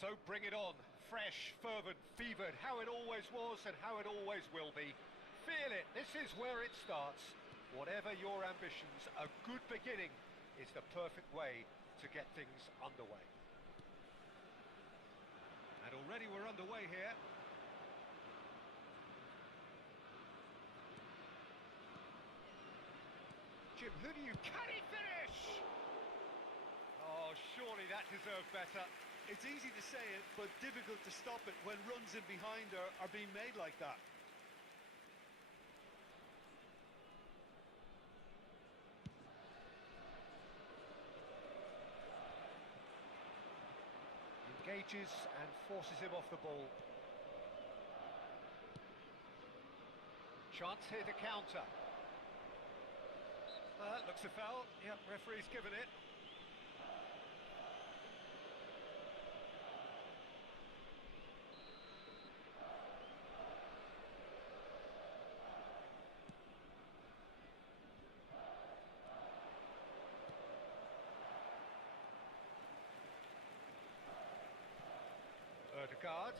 So bring it on. Fresh, fervent, fevered, how it always was and how it always will be. Feel it, this is where it starts. Whatever your ambitions, a good beginning is the perfect way to get things underway. And already we're underway here. Jim, who do you... Can he finish? Oh, surely that deserved better. It's easy to say it, but difficult to stop it when runs in behind are being made like that. Engages and forces him off the ball. Chance here to counter. That looks a foul. Yep, referee's given it. Ødegaard.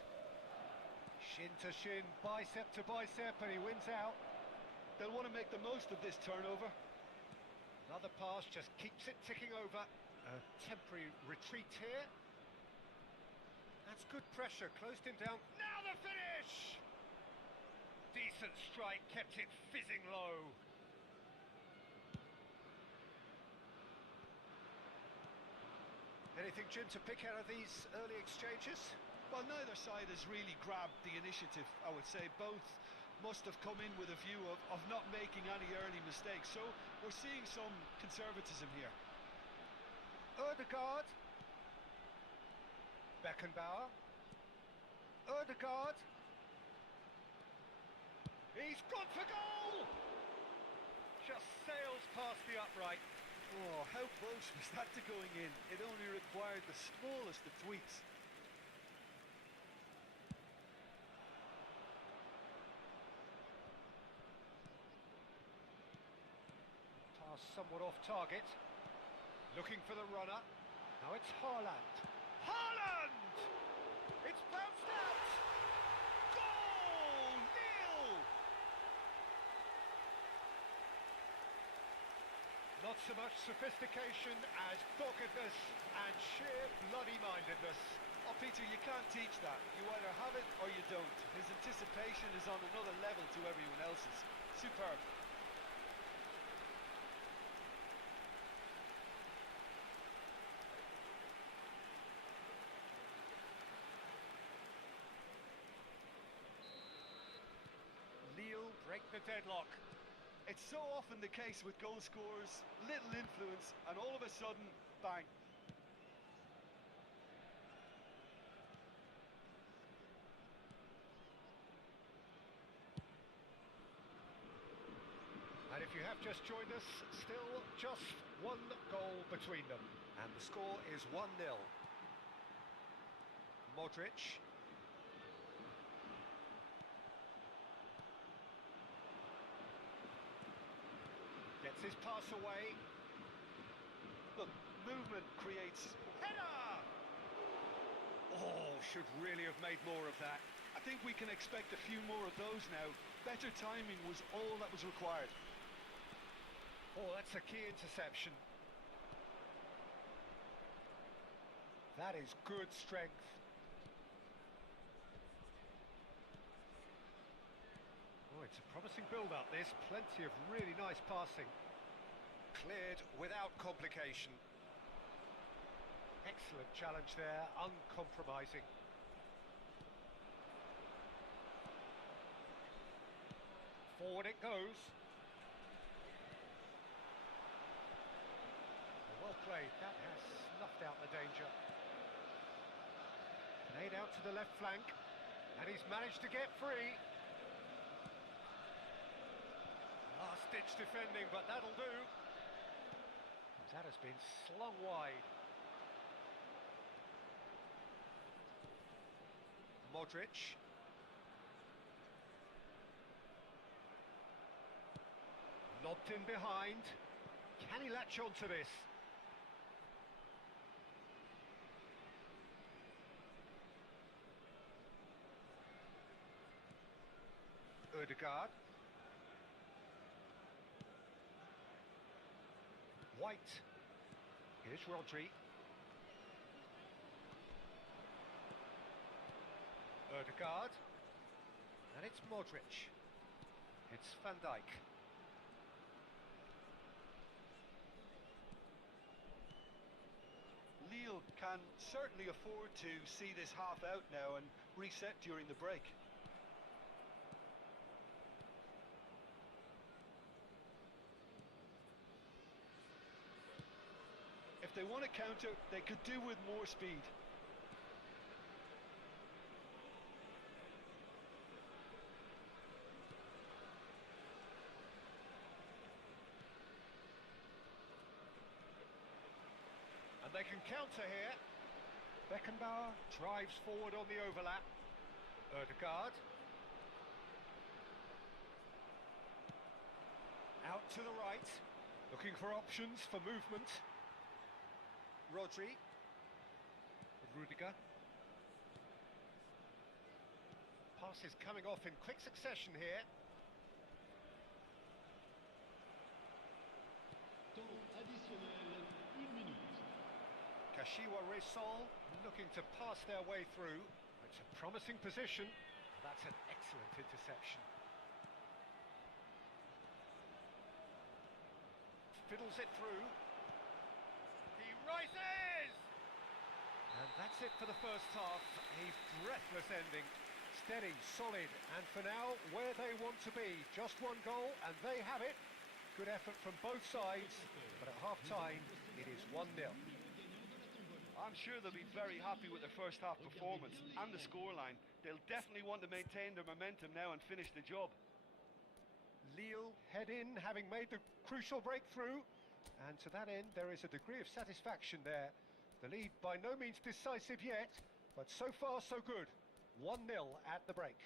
Shin to shin, bicep to bicep, and he wins out. They'll want to make the most of this turnover. Another pass just keeps it ticking over. A temporary retreat here. That's good pressure, closed him down. Now the finish! Decent strike, kept it fizzing low. Anything, Jim, to pick out of these early exchanges? Well, neither side has really grabbed the initiative, I would say. Both must have come in with a view of not making any early mistakes. So we're seeing some conservatism here. Ødegaard. Beckenbauer. Ødegaard. He's gone for goal! Just sails past the upright. Oh, how close was that to going in? It only required the smallest of tweaks. Pass somewhat off target. Looking for the runner. Now it's Haaland. Haaland! It's bounced out! Goal! Nil! Not so much sophistication as doggedness and sheer bloody-mindedness. Oh, Peter, you can't teach that. You either have it or you don't. His anticipation is on another level to everyone else's. Superb. Lille break the deadlock. It's so often the case with goal scorers, little influence, and all of a sudden, bang. And if you have just joined us, still just one goal between them. And the score is 1-0. Modric. Gets his pass away. Look, movement creates... Header! Oh, should really have made more of that. I think we can expect a few more of those now. Better timing was all that was required. Oh, that's a key interception. That is good strength. Oh, it's a promising build-up, this. Plenty of really nice passing. Cleared without complication. Excellent challenge there, uncompromising. Forward it goes. Well played, that has snuffed out the danger. Played out to the left flank, and he's managed to get free. Last-ditch defending, but that'll do. That has been slung wide. Modric. Lobbed in behind. Can he latch on to this? Odegaard. White. Here's Rodri. Odegaard. And it's Modric. It's Van Dijk. Lille can certainly afford to see this half out now and reset during the break. If they want to counter, they could do with more speed. And they can counter here. Beckenbauer drives forward on the overlap. Odegaard. Out to the right, looking for options for movement. Rodri. Rudiger. Passes coming off in quick succession here. Kashiwa Resol looking to pass their way through. It's a promising position. That's an excellent interception. Fiddles it through. He rises! And that's it for the first half. A breathless ending. Steady, solid, and for now, where they want to be. Just one goal, and they have it. Good effort from both sides, but at half-time, it is 1-0. I'm sure they'll be very happy with their first half performance and the scoreline. They'll definitely want to maintain their momentum now and finish the job. Lille head in, having made the crucial breakthrough, and to that end there is a degree of satisfaction there. The lead by no means decisive yet, but so far so good. 1-0 at the break.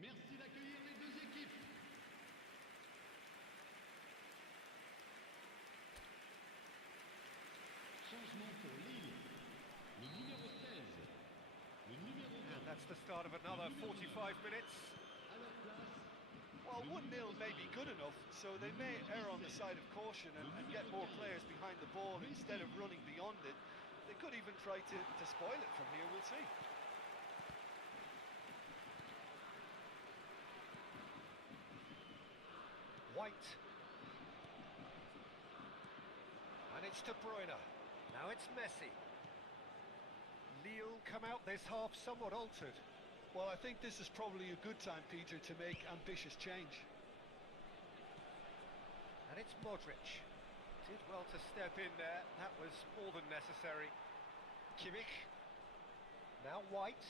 Merci d'accueillir les deux équipes. Changement pour Lille. Le numéro 16. Le numéro 20. And that's the start of another 45 minutes. À leur place. Well, 1-0 may be good enough, so they may err on the side of caution and get more players behind the ball instead of running beyond it. They could even try to spoil it from here, we'll see. White. And it's De Bruyne. Now it's Messi. Lille come out this half somewhat altered. Well, I think this is probably a good time, Peter, to make ambitious change. And it's Modric. Did well to step in there. That was more than necessary. Kimmich. Now White.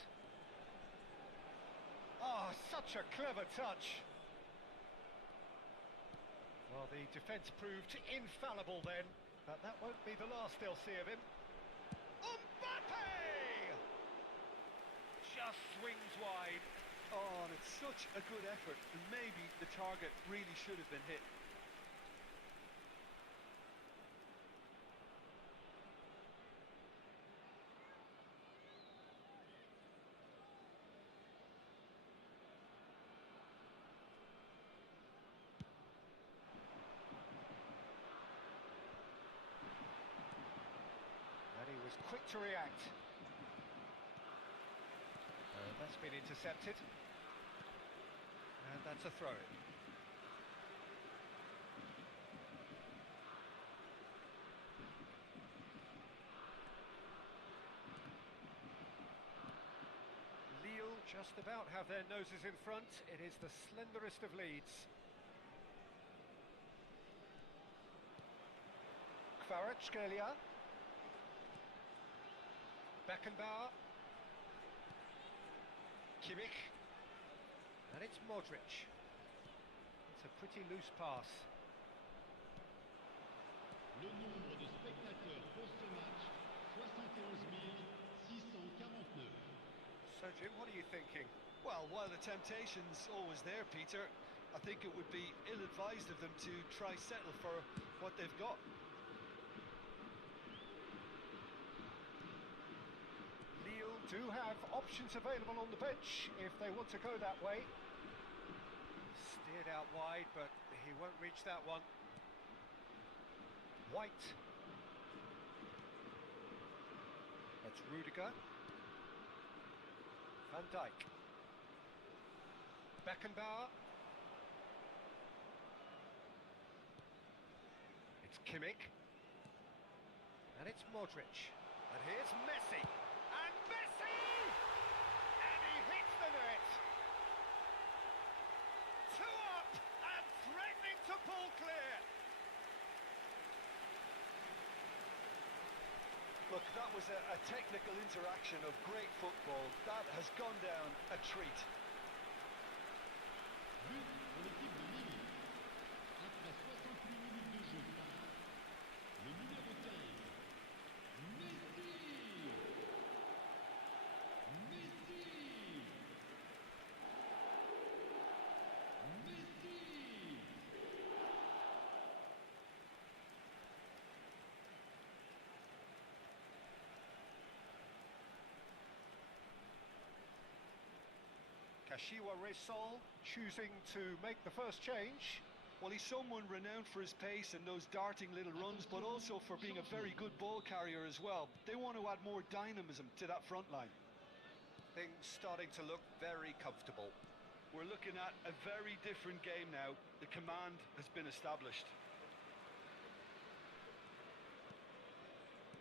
Ah, such a clever touch. Well, the defence proved infallible then, but that won't be the last they'll see of him. Mbappe! Just swings wide. Oh, and it's such a good effort, and maybe the target really should have been hit. And he was quick to react. That's been intercepted. And that's a throw-in. Lille just about have their noses in front. It is the slenderest of leads. Kvaratskhelia. Beckenbauer. Kimmich. And it's Modric. It's a pretty loose pass. Le nombre de spectateurs pour ce match, 71 649. So Jim, what are you thinking? Well, while the temptation's always there, Peter, I think it would be ill-advised of them to try settle for what they've got. Lille do have options available on the bench if they want to go that way. Steered out wide, but he won't reach that one. White. That's Rudiger. Van Dijk. Beckenbauer. It's Kimmich. And it's Modric. And here's Messi. And Messi! And he hits the net. 2 up and threatening to pull clear. Look, that was a technical interaction of great football. That has gone down a treat. But pour l'équipe de Lille. Après 68 minutes de jeu par le numéro 15, Messi. Kashiwa Resol choosing to make the first change. Well, he's someone renowned for his pace and those darting little runs, but also for being a very good ball carrier as well. They want to add more dynamism to that front line. Things starting to look very comfortable. We're looking at a very different game now. The command has been established.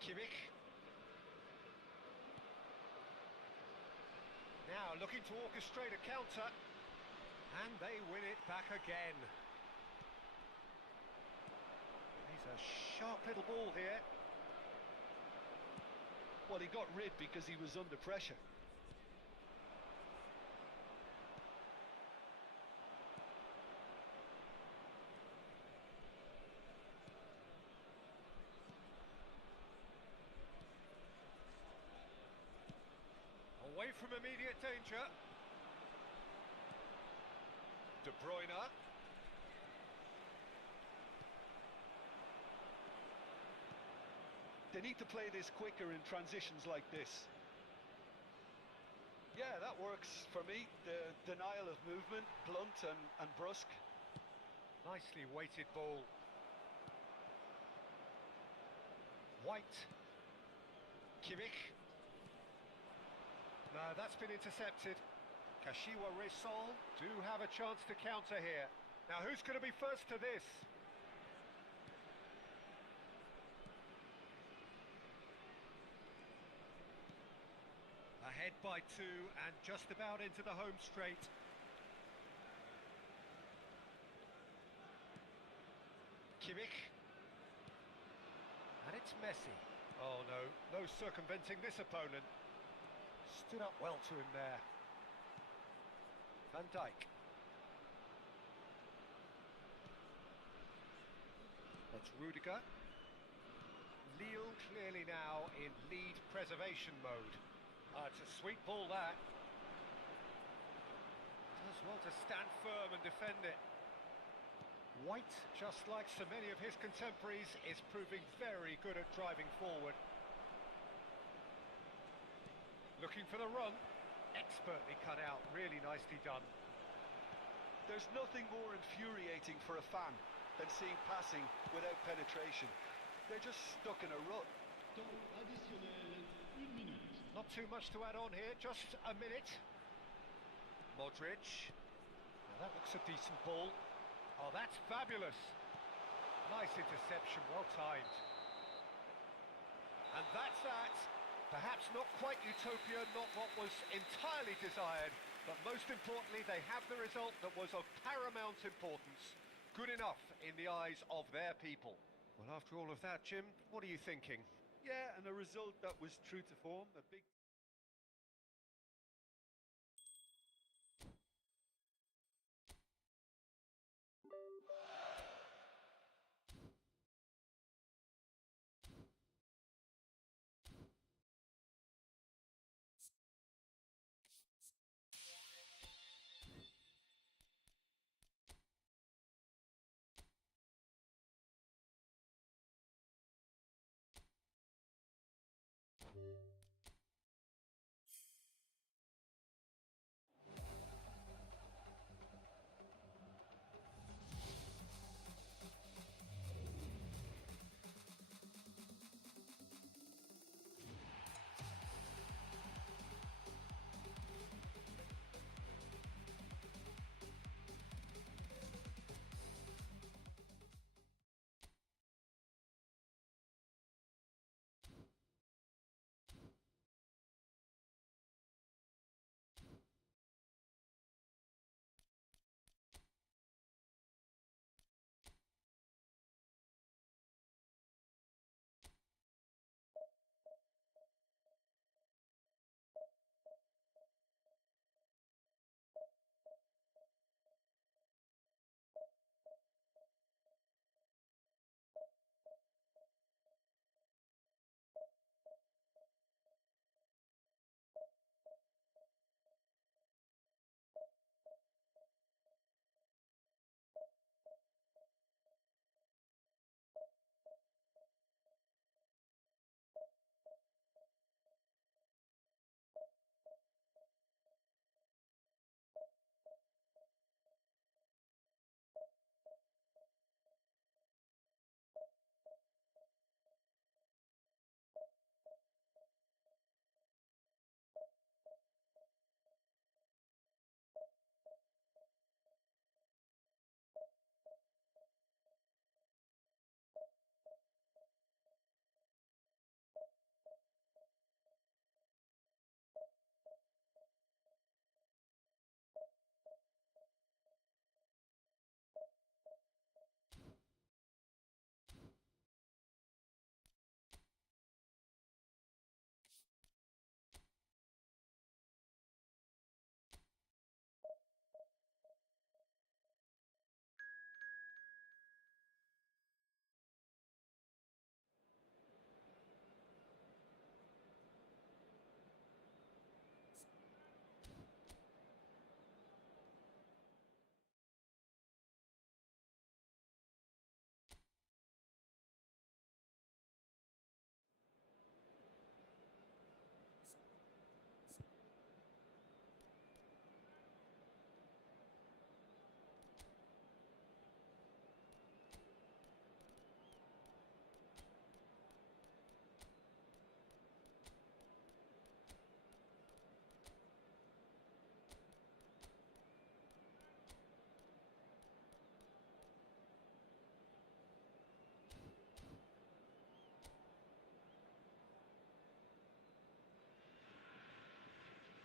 Kimmich. Now looking to orchestrate a counter. And they win it back again. He's a sharp little ball here. Well, he got rid because he was under pressure. Away from immediate danger. De Bruyne. They need to play this quicker in transitions like this. Yeah, that works for me. The denial of movement, blunt and brusque. Nicely weighted ball. White. Kimmich. No, that's been intercepted. Kashiwa Resol do have a chance to counter here. Now, who's going to be first to this? Ahead by 2 and just about into the home straight. Kimmich. And it's Messi. Oh no, no circumventing this opponent. Stood up well to him there. Van Dijk. That's Rudiger. Lille clearly now in lead preservation mode. It's a sweet ball that. Does well to stand firm and defend it. White, just like so many of his contemporaries, is proving very good at driving forward. Looking for the run. Expertly cut out, really nicely done. There's nothing more infuriating for a fan than seeing passing without penetration. They're just stuck in a rut. Temps additionnel, 1 minute. Not too much to add on here, just a minute. Modric. Now that looks a decent ball. Oh, that's fabulous. Nice interception, well timed. And that's that. Perhaps not quite utopia, not what was entirely desired, but most importantly, they have the result that was of paramount importance. Good enough in the eyes of their people. Well, after all of that, Jim, what are you thinking? Yeah, and a result that was true to form, a big...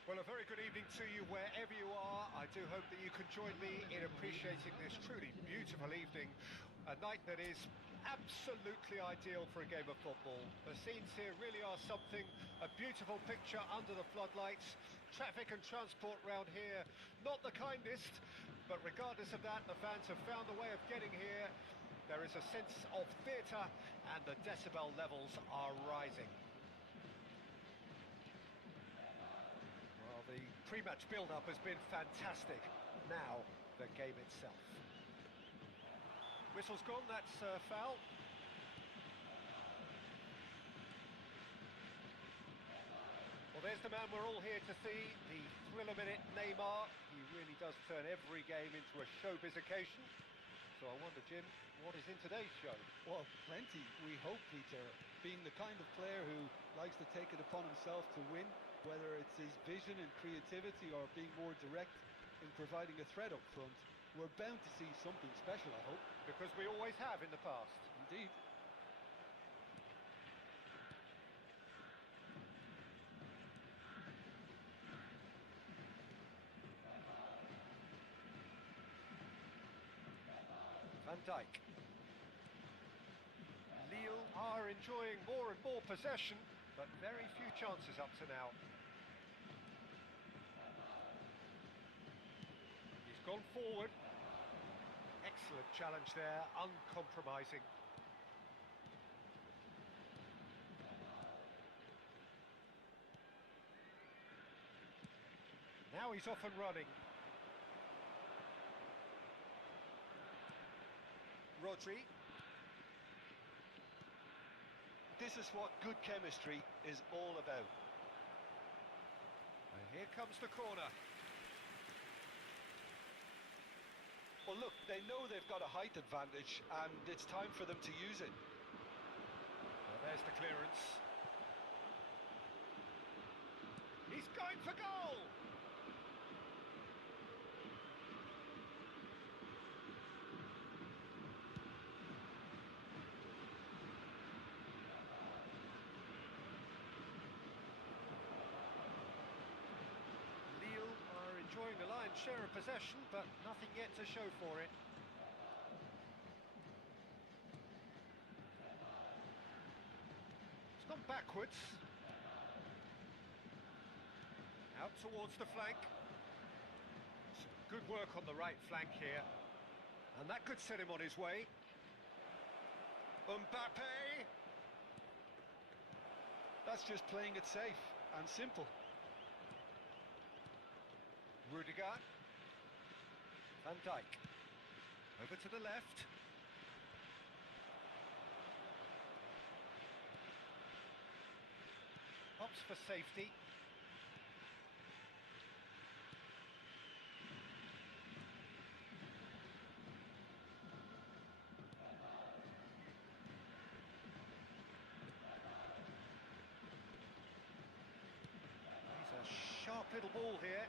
Well, a very good evening to you wherever you are. I do hope that you can join me in appreciating this truly beautiful evening, a night that is absolutely ideal for a game of football. The scenes here really are something, a beautiful picture under the floodlights. Traffic and transport round here, not the kindest, but regardless of that, the fans have found a way of getting here. There is a sense of theatre and the decibel levels are rising. Well, the pre-match build-up has been fantastic. Now, the game itself. Whistle's gone, that's foul. Well, there's the man we're all here to see, the thriller-minute Neymar. He really does turn every game into a showbiz occasion. So I wonder, Jim, what is in today's show? Well, plenty, we hope, Peter. Being the kind of player who likes to take it upon himself to win, whether it's his vision and creativity or being more direct in providing a threat up front, we're bound to see something special, I hope. Because we always have in the past. Indeed. Van Dijk. Lille are enjoying more and more possession, but very few chances up to now. He's gone forward. Excellent challenge there, uncompromising. Now he's off and running. Rodri. This is what good chemistry is all about. And here comes the corner. Well, look, they know they've got a height advantage, and it's time for them to use it. Well, there's the clearance. He's going for goal! Enjoying the lion's share of possession, but nothing yet to show for it. It's gone backwards. Out towards the flank. Some good work on the right flank here. And that could set him on his way. Mbappe! That's just playing it safe and simple. Rudiger. Van Dijk. Over to the left. Opts for safety. He's a sharp little ball here.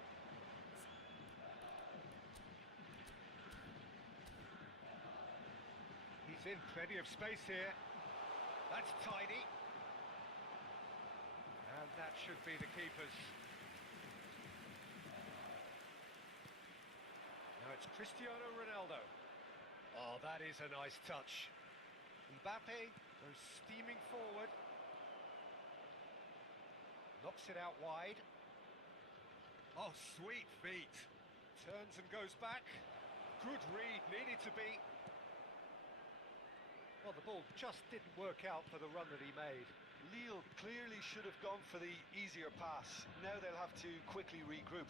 In plenty of space here. That's tidy. And that should be the keeper's. Now it's Cristiano Ronaldo. Oh, that is a nice touch. Mbappe goes steaming forward. Knocks it out wide. Oh, sweet feet. Turns and goes back. Good read, needed to be. Well, the ball just didn't work out for the run that he made. Lille clearly should have gone for the easier pass. Now they'll have to quickly regroup.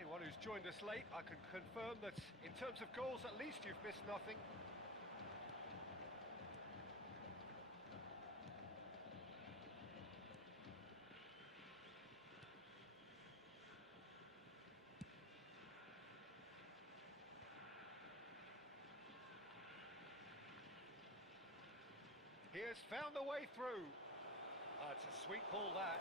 Anyone who's joined us late, I can confirm that in terms of goals, at least you've missed nothing. He has found a way through. It's a sweet ball, that.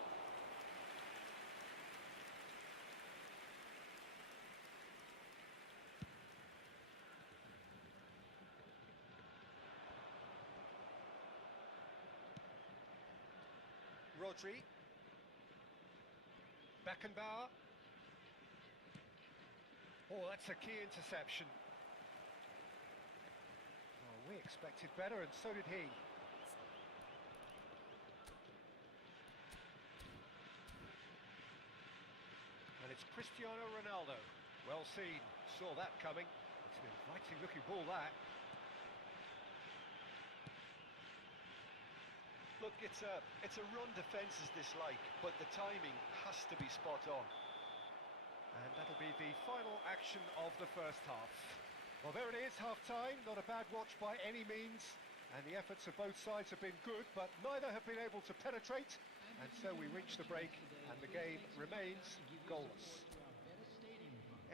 Rodri. Beckenbauer. Oh, that's a key interception. Oh, we expected better, and so did he. And it's Cristiano Ronaldo. Well seen, saw that coming. It's an inviting looking ball, that. Look, it's a run defence is dislike, but the timing has to be spot on. And that'll be the final action of the first half. Well, there it is, half-time. Not a bad watch by any means. And the efforts of both sides have been good, but neither have been able to penetrate. And so we reach the break, and the game remains goalless.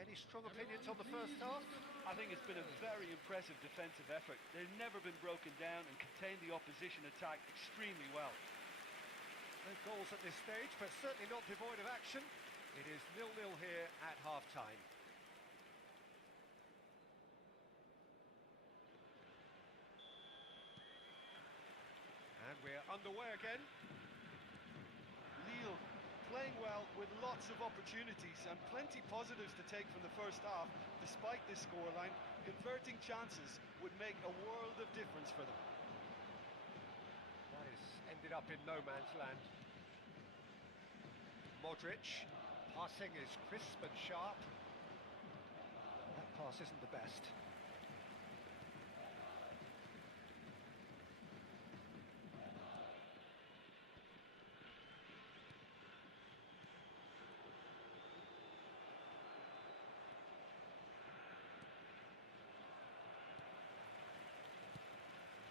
Any strong opinions on the first half? I think it's been a very impressive defensive effort. They've never been broken down and contained the opposition attack extremely well. No goals at this stage, but certainly not devoid of action. It is 0-0 here at half-time. And we're underway again. Lille playing well with lots of opportunities and plenty positives to take from the first half. Despite this scoreline, converting chances would make a world of difference for them. That has ended up in no man's land. Modric, passing is crisp and sharp. That pass isn't the best.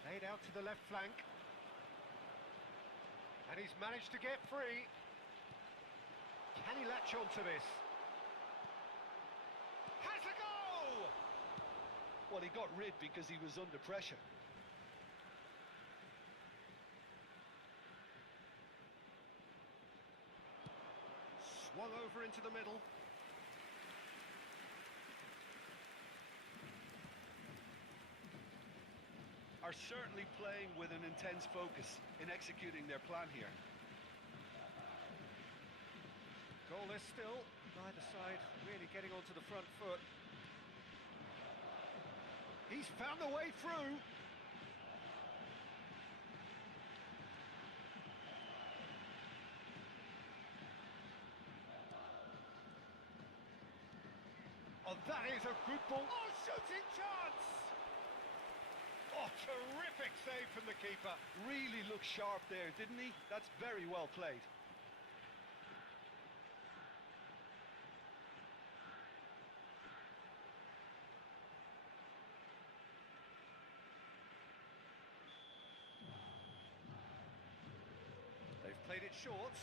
Laid out to the left flank. And he's managed to get free. Can he latch onto this? Has a goal! Well, he got rid because he was under pressure. Swung over into the middle. Are certainly playing with an intense focus in executing their plan here. Goalless still, neither side really getting onto the front foot. He's found a way through. Oh, that is a good ball. Oh, shooting chance! Oh, terrific save from the keeper. Really looked sharp there, didn't he? That's very well played. They've played it short.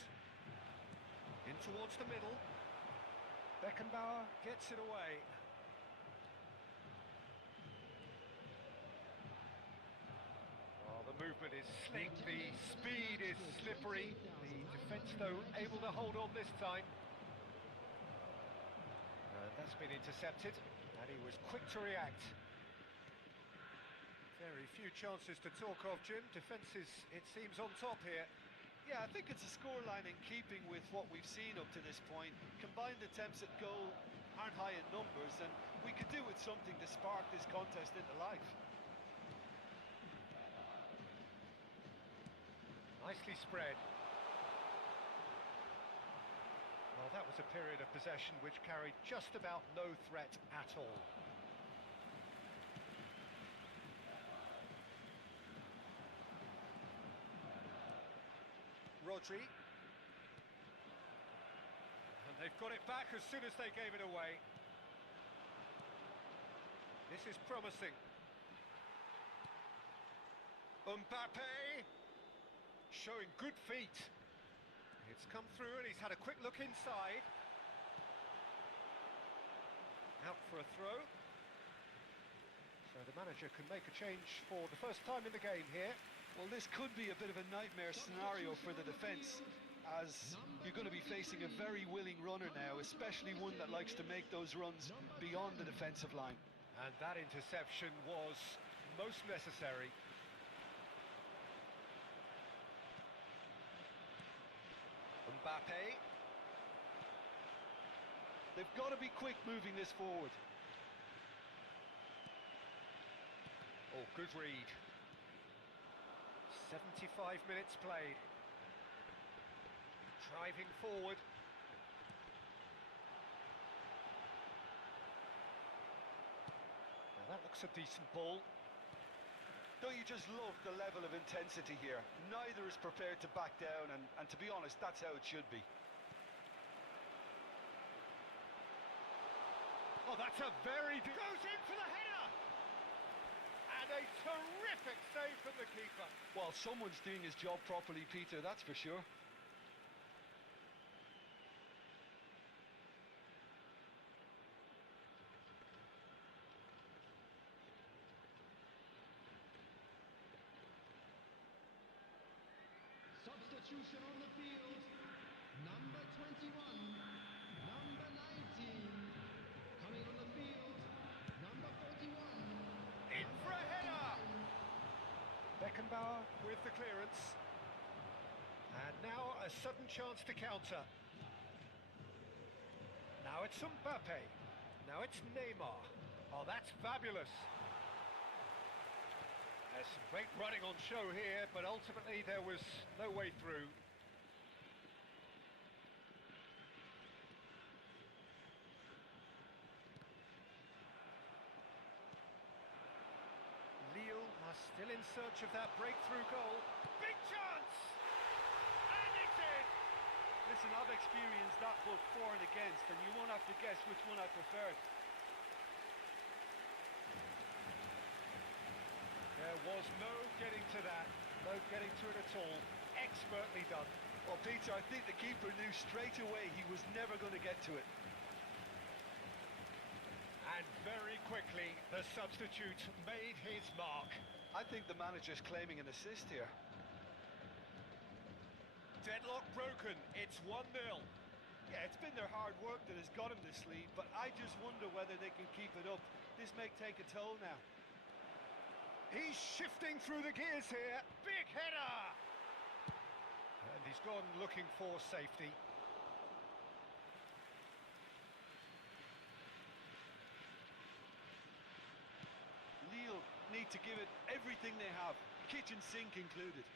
In towards the middle. Beckenbauer gets it away. The movement is slick, the speed is slippery. The defence, though, able to hold on this time. And that's been intercepted, and he was quick to react. Very few chances to talk of, Jim. Defence is, it seems, on top here. Yeah, I think it's a scoreline in keeping with what we've seen up to this point. Combined attempts at goal aren't high in numbers, and we could do with something to spark this contest into life. Nicely spread. Well, that was a period of possession which carried just about no threat at all. Rodri. And they've got it back as soon as they gave it away. This is promising. Mbappe. Showing good feet. It's come through and he's had a quick look inside. Out for a throw. So the manager can make a change for the first time in the game here. Well, this could be a bit of a nightmare scenario for the defence, as you're going to be facing a very willing runner now, especially one that likes to make those runs beyond the defensive line. And that interception was most necessary. Mbappe. They've got to be quick moving this forward. Oh, good read. 75 minutes played. Driving forward. Now that looks a decent ball. Don't you just love the level of intensity here? Neither is prepared to back down, and to be honest, that's how it should be. Oh, that's a very... Goes in for the header! And a terrific save from the keeper. Well, someone's doing his job properly, Peter, that's for sure. Substitution on the field. Number 21, number 19. Coming on the field, number 41. In for a header! Beckenbauer with the clearance. And now a sudden chance to counter. Now it's Mbappe. Now it's Neymar. Oh, that's fabulous. There's some great running on show here, but ultimately there was no way through. Lille are still in search of that breakthrough goal. Big chance! And it's in! Listen, I've experienced that both for and against, and you won't have to guess which one I preferred. There was no getting to that, no getting to it at all. Expertly done. Well, Peter, I think the keeper knew straight away he was never going to get to it. And very quickly, the substitute made his mark. I think the manager's claiming an assist here. Deadlock broken, it's 1-0. Yeah, it's been their hard work that has got him this lead, but I just wonder whether they can keep it up. This may take a toll now. He's shifting through the gears here. Big header! And he's gone looking for safety. Lille need to give it everything they have, kitchen sink included.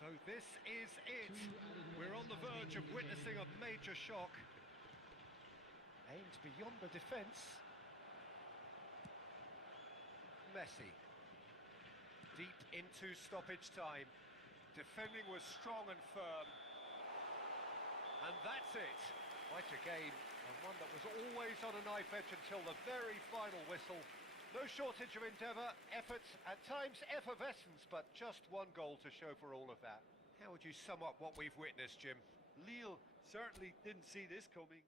So this is it. We're on the verge of witnessing a major shock. Aimed beyond the defence. Messi. Deep into stoppage time. Defending was strong and firm. And that's it. Quite a game, and one that was always on a knife edge until the very final whistle. No shortage of endeavour, effort, at times effervescence, but just one goal to show for all of that. How would you sum up what we've witnessed, Jim? Lille certainly didn't see this coming.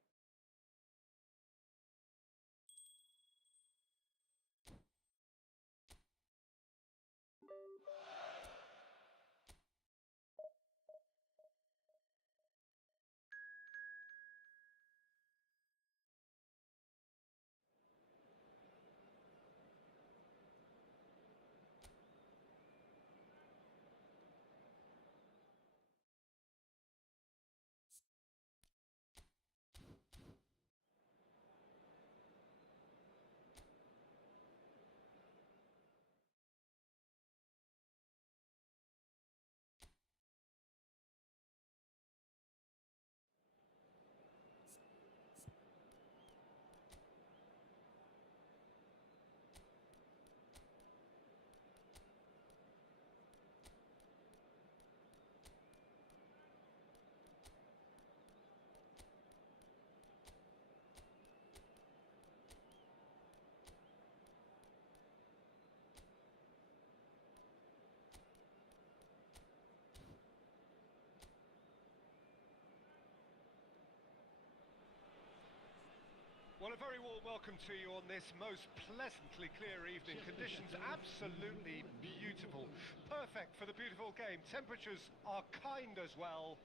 Well, a very warm welcome to you on this most pleasantly clear evening. Conditions absolutely beautiful. Perfect for the beautiful game. Temperatures are kind as well.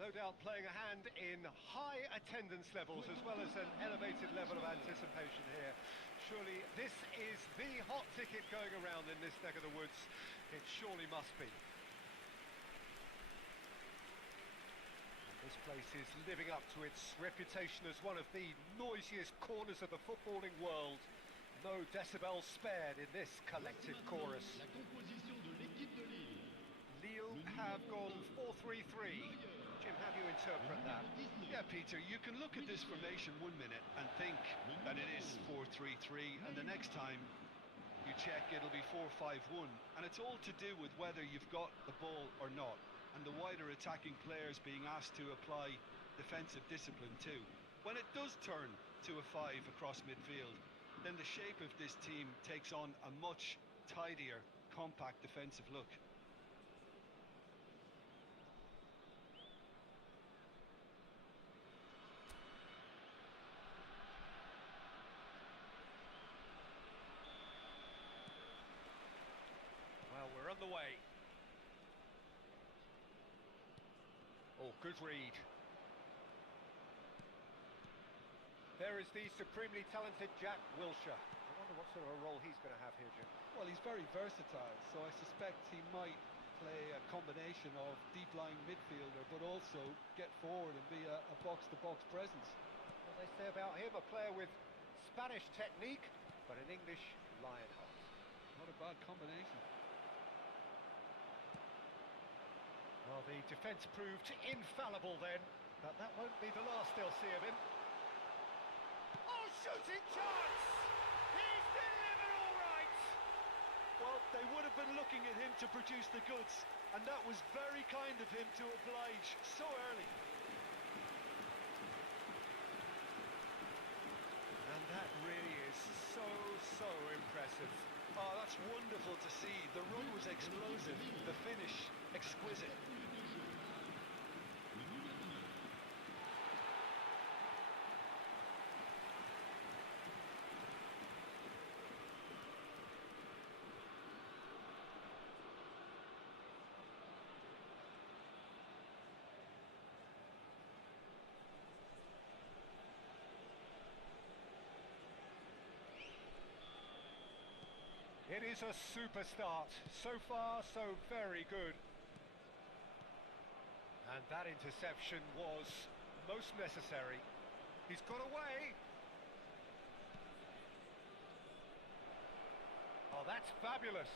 No doubt playing a hand in high attendance levels as well as an elevated level of anticipation here. surely this is the hot ticket going around in this neck of the woods. It surely must be. And this place is living up to its reputation as one of the noisiest corners of the footballing world. No decibels spared in this collective chorus. La composition de l'équipe de Lille. Lille have gone 4-3-3. Jim, how do you interpret that? Yeah, Peter, you can look at this formation 1 minute and think that it is 4-3-3, and the next time you check it'll be 4-5-1, and it's all to do with whether you've got the ball or not, and the wider attacking players being asked to apply defensive discipline too. When it does turn to a 5 across midfield, then the shape of this team takes on a much tidier, compact defensive look. Well, we're on the way. Oh, good read. There is the supremely talented Jack Wilshere. I wonder what sort of a role he's going to have here, Jim. Well, he's very versatile, so I suspect he might play a combination of deep-lying midfielder, but also get forward and be a box-to-box presence. What they say about him, a player with Spanish technique, but an English lion heart. Not a bad combination. Well, the defence proved infallible then, but that won't be the last they'll see of him. Oh, shooting chance! He's delivered all right! Well, they would have been looking at him to produce the goods, and that was very kind of him to oblige so early. And that really is so impressive. Oh, that's wonderful to see. The run was explosive, the finish exquisite. It is a super start. So far, so very good. And that interception was most necessary. He's got away. Oh, that's fabulous.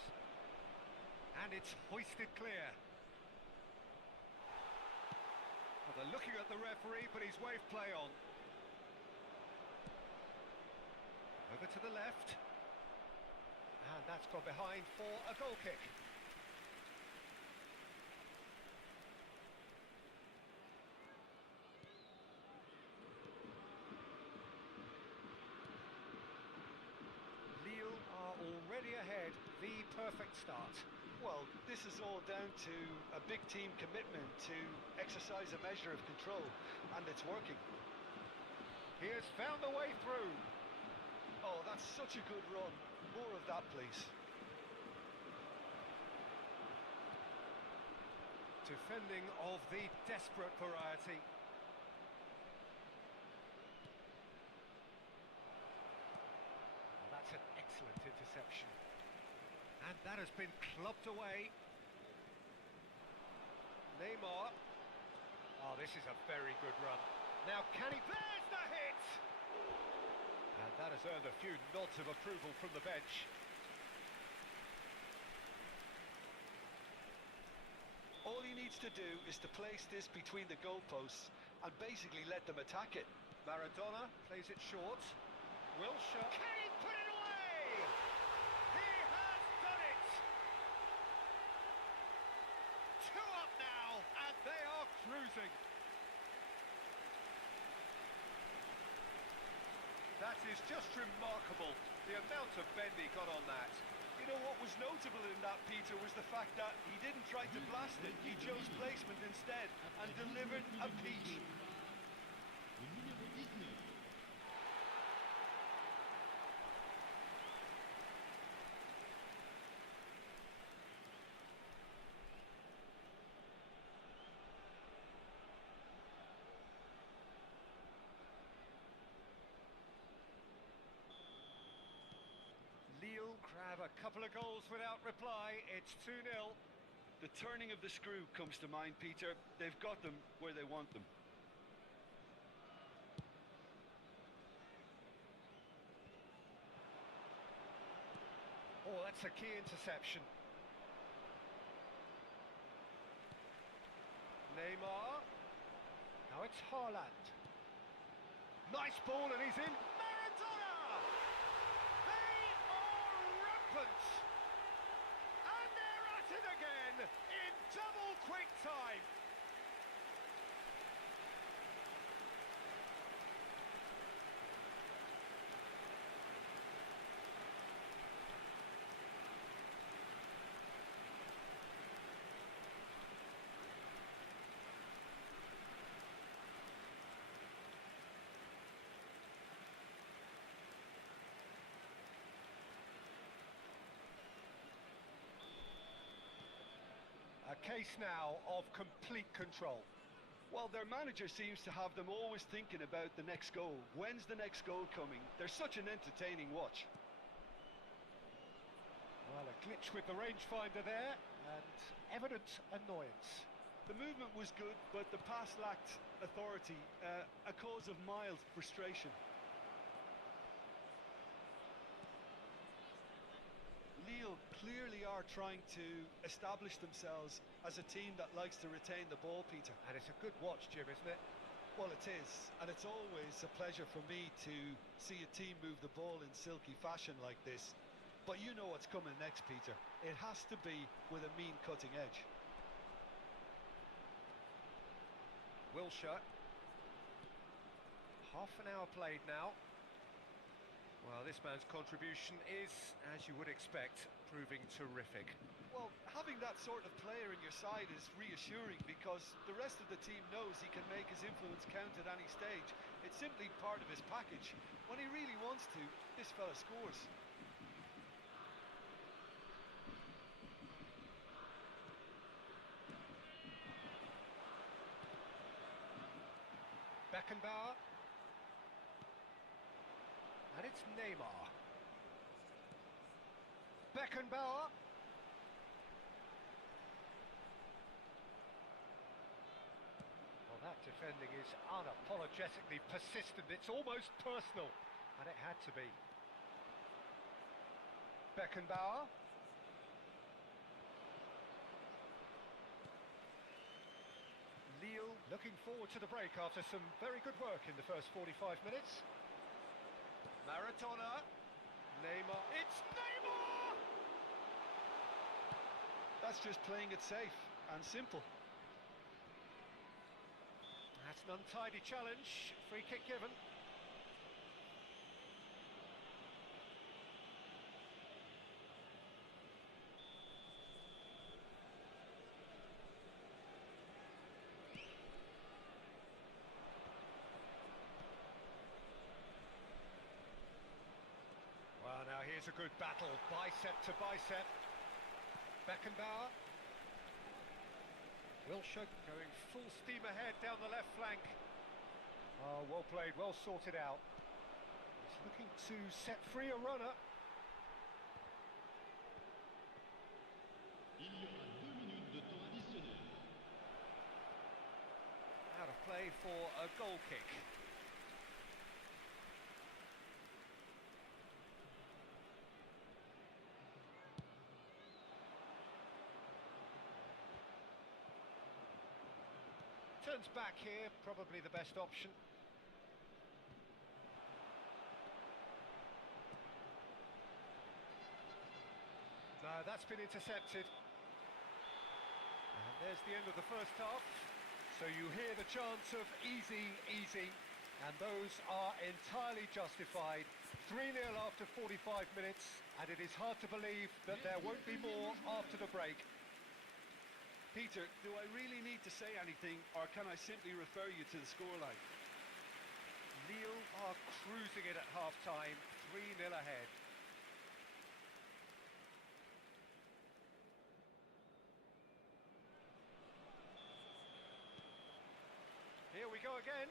And it's hoisted clear. Well, they're looking at the referee, but he's waved play on. Over to the left. And that's gone behind for a goal kick. Lille are already ahead. The perfect start. Well, this is all down to a big team commitment to exercise a measure of control, and it's working. He has found a way through. Oh, that's such a good run. More of that, please. Defending of the desperate variety. Well, that's an excellent interception. And that has been clubbed away. Neymar. Oh, this is a very good run. Now can he... There's the hit! And that has earned a few nods of approval from the bench. All he needs to do is to place this between the goalposts and basically let them attack it. Maradona plays it short. Wilshere. Can he put it away? He has done it! 2 up now, and they are cruising. That is just remarkable, the amount of bend he got on that. You know what was notable in that, Peter, was the fact that he didn't try to blast it. He chose placement instead and delivered a peach. Le numéro 19. couple of goals without reply. It's 2-0. The turning of the screw comes to mind, Peter. They've got them where they want them. Oh, that's a key interception. Neymar. Now it's Haaland. Nice ball and he's in. Maradona! They are rampant! And they're at it again in double quick time. A case now of complete control. Well, their manager seems to have them always thinking about the next goal. When's the next goal coming? They're such an entertaining watch. Well, a glitch with the rangefinder there, and evident annoyance. The movement was good, but the pass lacked authority, a cause of mild frustration. Lille clearly are trying to establish themselves as a team that likes to retain the ball, Peter. And it's a good watch, Jim, isn't it? Well, it is, and it's always a pleasure for me to see a team move the ball in silky fashion like this. But you know what's coming next, Peter. It has to be with a mean cutting edge. Wilshere. Half an hour played now. Well, this man's contribution is, as you would expect, proving terrific. Well, having that sort of player in your side is reassuring because the rest of the team knows he can make his influence count at any stage. It's simply part of his package. When he really wants to, this fella scores. Beckenbauer. And it's Neymar. Beckenbauer. Well, that defending is unapologetically persistent. It's almost personal. And it had to be. Beckenbauer. Lille looking forward to the break after some very good work in the first 45 minutes. Maradona, Neymar, it's Neymar! That's just playing it safe and simple. That's an untidy challenge, free kick given. Well, now here's a good battle, bicep to bicep. Beckenbauer. Wilshere going full steam ahead down the left flank. Oh, well played, well sorted out. He's looking to set free a runner. Il y aura 2 minutes de temps additionnel. Out of play for a goal kick. Turns back here, probably the best option. No, that's been intercepted. And there's the end of the first half. So you hear the chants of easy, easy, and those are entirely justified. 3-0 after 45 minutes, and it is hard to believe that there won't be more after the break. Peter, do I really need to say anything, or can I simply refer you to the scoreline? Lille are cruising it at half-time, 3-0 ahead. Here we go again.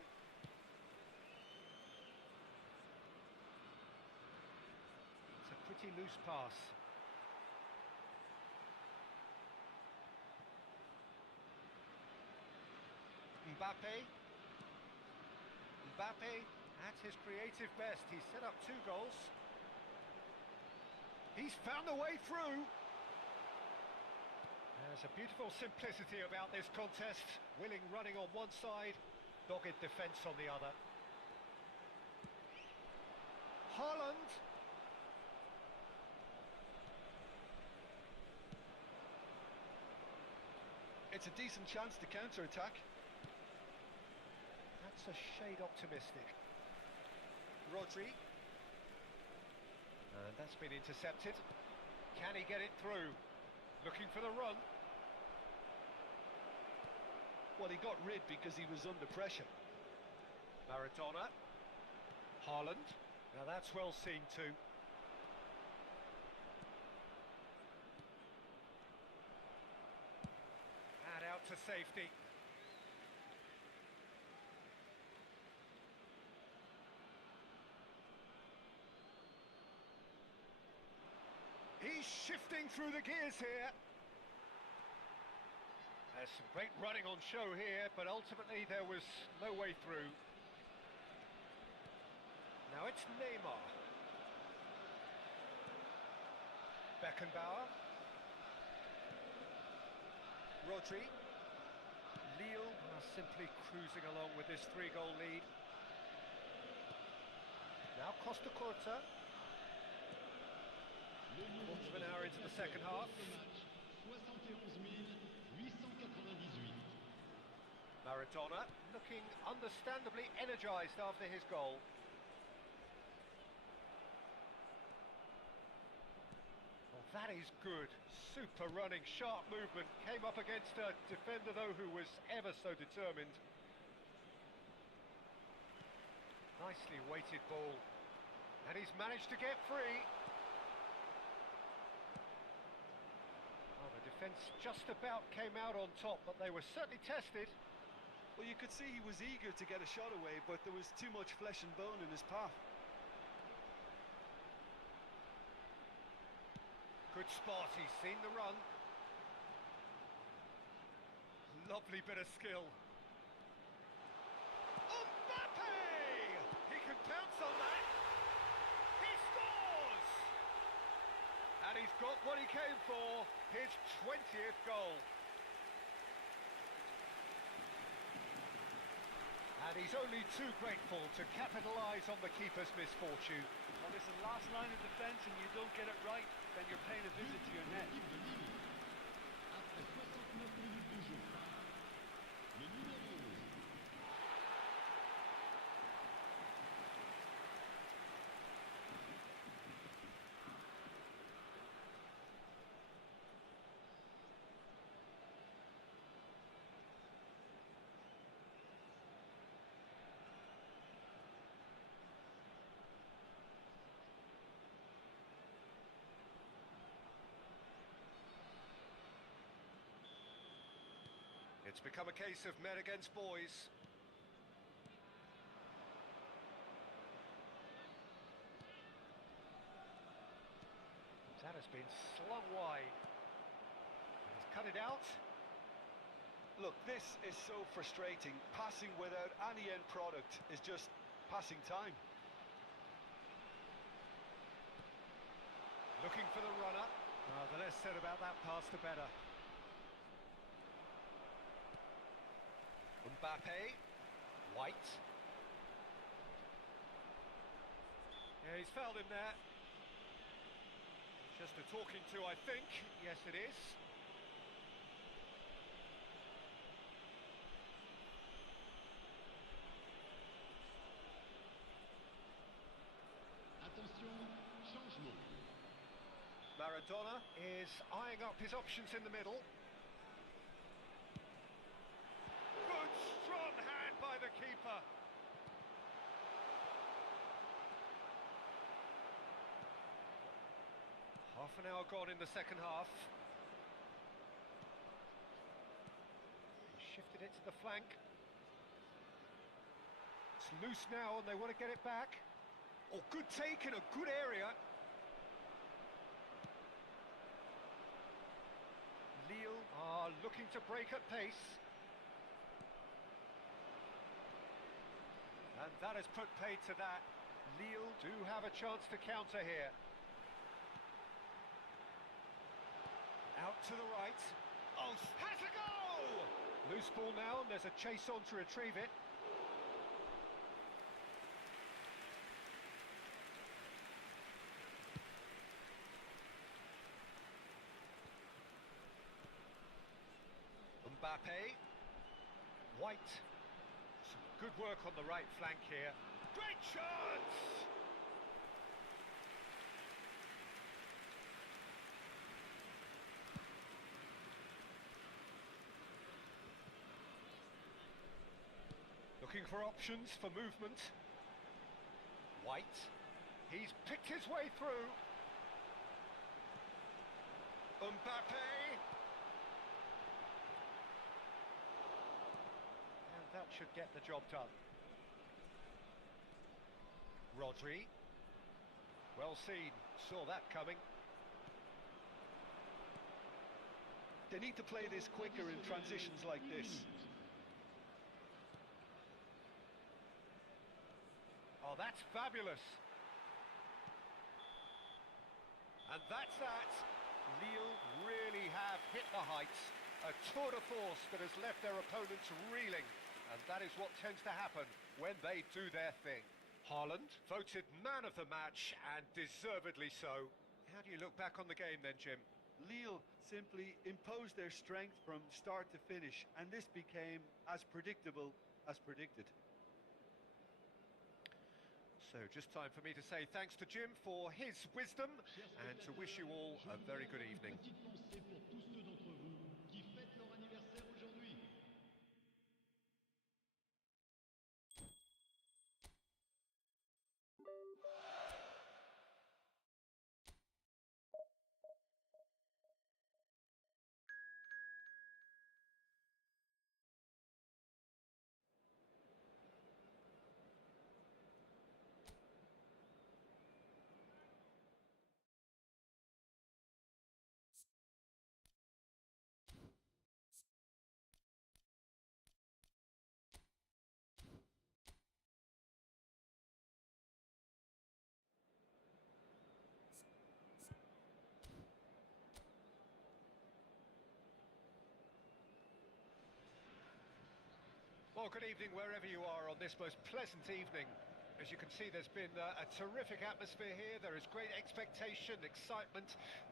It's a pretty loose pass. Mbappe. Mbappe at his creative best. He's set up 2 goals. He's found a way through. There's a beautiful simplicity about this contest. Willing running on one side, dogged defence on the other. Haaland. It's a decent chance to counter-attack. That's a shade optimistic. Rodri. And that's been intercepted. Can he get it through? Looking for the run. Well, he got rid because he was under pressure. Maradona. Haaland. Now that's well seen too. And out to safety. He's shifting through the gears here. There's some great running on show here, but ultimately there was no way through. Now it's Neymar. Beckenbauer. Rodri. Lille are simply cruising along with this 3-goal lead. Now Costa Curta. Quarter of an hour into the second half. Maradona looking understandably energised after his goal. Well, that is good. Super running, sharp movement. Came up against a defender, though, who was ever so determined. Nicely weighted ball. And he's managed to get free. Well, the defence just about came out on top, but they were certainly tested. Well, you could see he was eager to get a shot away, but there was too much flesh and bone in his path. Good spot, he's seen the run. Lovely bit of skill. Mbappe! He can pounce on that. He scores! And he's got what he came for, his 20th goal. And he's only too grateful to capitalise on the keeper's misfortune. Well, listen, last line of defence and you don't get it right, then you're paying a visit to your net. Après 69 minutes de jeu, le numéro 11. It's become a case of men against boys. That has been slung wide. He's cut it out. Look, this is so frustrating. Passing without any end product is just passing time. Looking for the runner. The less said about that pass, the better. Mbappe. White. Yeah, he's fouled him there. Just a talking to, I think. Yes, it is. Attention, changement. Maradona is eyeing up his options in the middle. Good strong hand by the keeper. Half an hour gone in the second half. He shifted it to the flank. It's loose now and they want to get it back. Oh, good take in a good area. Lille are looking to break at pace. That has put paid to that. Lille do have a chance to counter here. Out to the right. Oh, has a go! Loose ball now, and there's a chase on to retrieve it. Mbappe. White. Some good work on the right flank here. Great chance! Looking for options for movement. White. He's picked his way through. Mbappe. And that should get the job done. Rodri. Well seen. Saw that coming. They need to play this quicker in transitions like this. Oh, that's fabulous. And that's that. Lille really have hit the heights. A tour de force that has left their opponents reeling. And that is what tends to happen when they do their thing. Haaland voted man of the match, and deservedly so. How do you look back on the game then, Jim? Lille simply imposed their strength from start to finish, and this became as predictable as predicted. So just time for me to say thanks to Jim for his wisdom and to wish you all a very good evening. Petite pensée pour tous ceux d'entre vous qui fêtent leur anniversaire aujourd'hui. Well, good evening wherever you are on this most pleasant evening. As you can see, there's been a terrific atmosphere here. There is great expectation, excitement,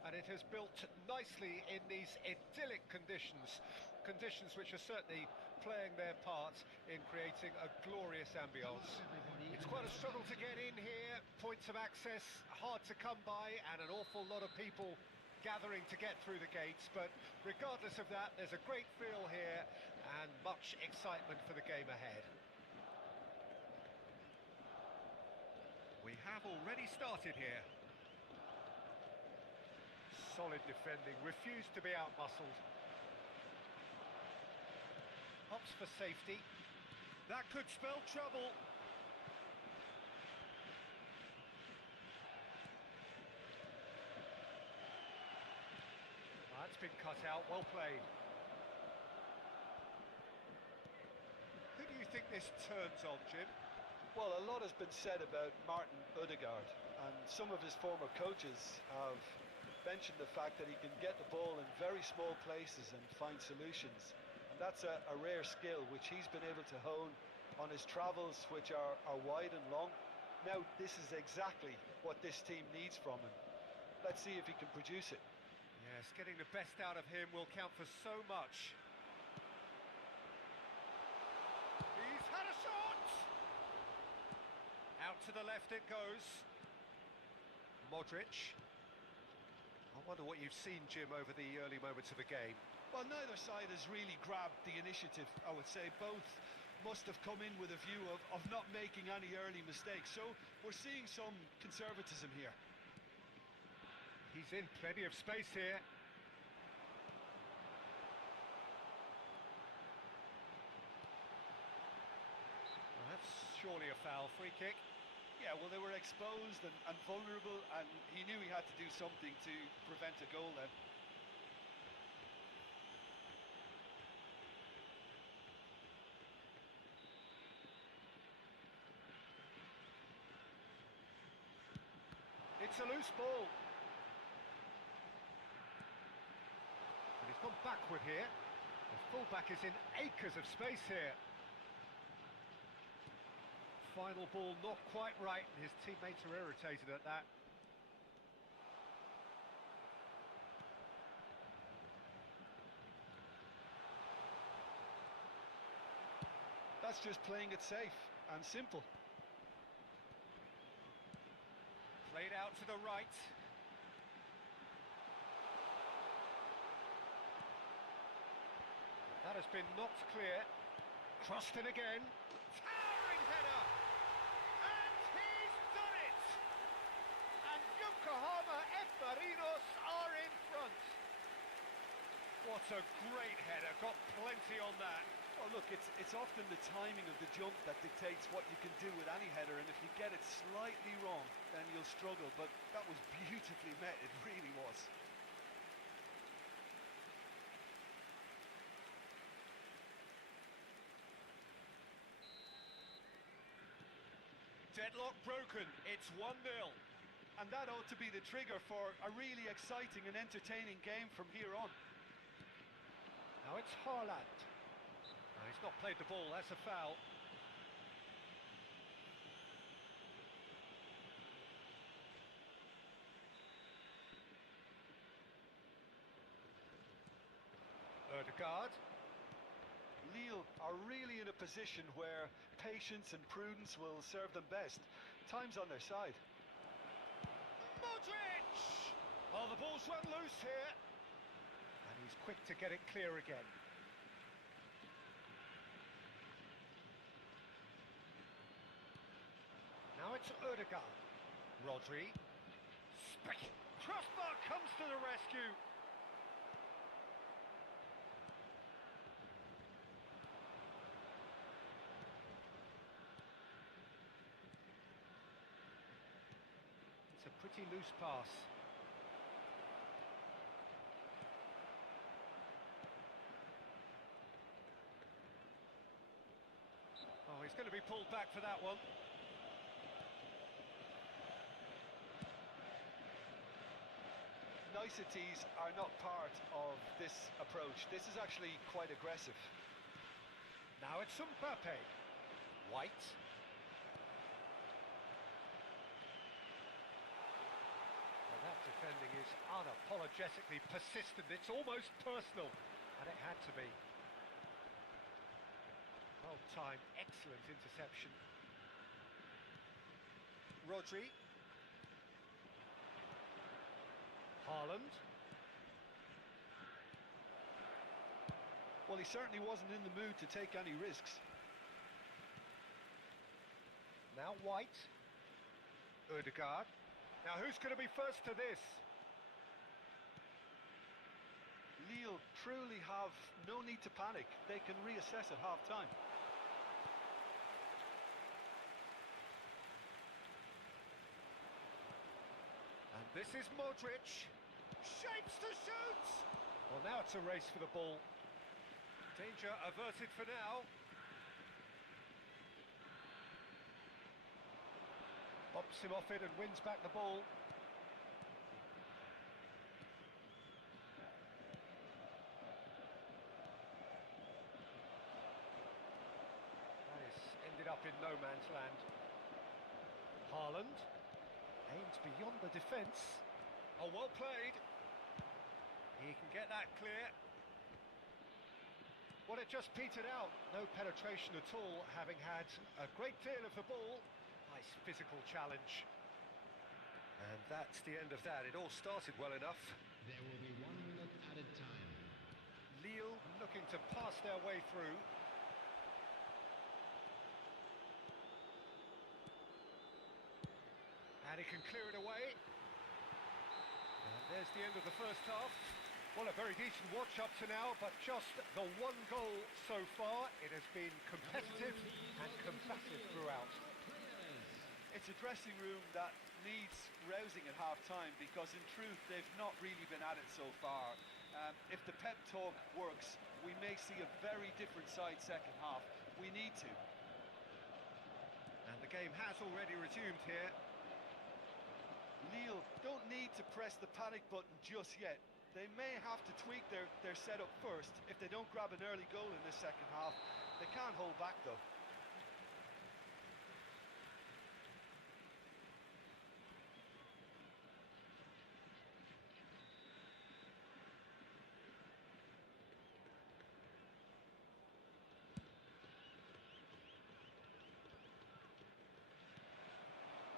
and it has built nicely in these idyllic conditions. Conditions which are certainly playing their part in creating a glorious ambience. It's quite a struggle to get in here. Points of access hard to come by, and an awful lot of people gathering to get through the gates. But regardless of that, there's a great feel here and much excitement for the game ahead. We have already started here. Solid defending, refused to be outmuscled. Hops for safety. That could spell trouble. That's been cut out, well played. Who do you think this turns on, Jim? Well, a lot has been said about Martin Ødegaard, and some of his former coaches have mentioned the fact that he can get the ball in very small places and find solutions. And that's a rare skill which he's been able to hone on his travels, which are wide and long. Now, this is exactly what this team needs from him. Let's see if he can produce it. Yes, getting the best out of him will count for so much. He's had a shot! Out to the left it goes. Modric. I wonder what you've seen, Jim, over the early moments of the game. Well, neither side has really grabbed the initiative, I would say. Both must have come in with a view of not making any early mistakes. So we're seeing some conservatism here. He's in plenty of space here. Well, that's surely a foul. Free kick. Yeah, well, they were exposed and vulnerable, and he knew he had to do something to prevent a goal then. It's a loose ball. And he's gone backward here. The fullback is in acres of space here. Final ball not quite right, and his teammates are irritated at that. That's just playing it safe and simple. Played out to the right. That has been knocked clear. Crossed in again. Towering header! And he's done it! And Yokohama F. Marinos are in front. What a great header, got plenty on that. Oh look, it's often the timing of the jump that dictates what you can do with any header, and if you get it slightly wrong, then you'll struggle, but that was beautifully met, it really was. Deadlock broken, it's 1-0. And that ought to be the trigger for a really exciting and entertaining game from here on. Now it's Haaland. No, he's not played the ball, that's a foul. Ødegaard. Lille are really in a position where patience and prudence will serve them best. Time's on their side. Modric! Oh, the ball's run loose here. And he's quick to get it clear again. Now it's Ødegaard. Rodri. Crossbar comes to the rescue. It's a pretty loose pass. Oh, he's going to be pulled back for that one. Niceties are not part of this approach. This is actually quite aggressive. Now it's Mbappe. White. Well, that defending is unapologetically persistent. It's almost personal, and it had to be. Well-timed, excellent interception. Rodri. Haaland. Well, he certainly wasn't in the mood to take any risks. Now White. Ødegaard. Now who's going to be first to this? Lille truly have no need to panic. They can reassess at half-time. And this is Modric. Shapes to shoot! Well, now it's a race for the ball. Danger averted for now. Bumps him off it and wins back the ball. That is ended up in no man's land. Haaland aims beyond the defence. Oh, well played. He can get that clear. Well, it just petered out. No penetration at all, having had a great deal of the ball. Nice physical challenge. And that's the end of that. It all started well enough. There will be 1 minute added time. Lille looking to pass their way through. And he can clear it away. And there's the end of the first half. Well, a very decent watch up to now, but just the 1 goal so far. It has been competitive and combative throughout. It's a dressing room that needs rousing at half-time because in truth they've not really been at it so far. If the pep talk works, we may see a very different side second half. We need to. And the game has already resumed here. Lille don't need to press the panic button just yet. They may have to tweak their setup first if they don't grab an early goal in this second half. They can't hold back though.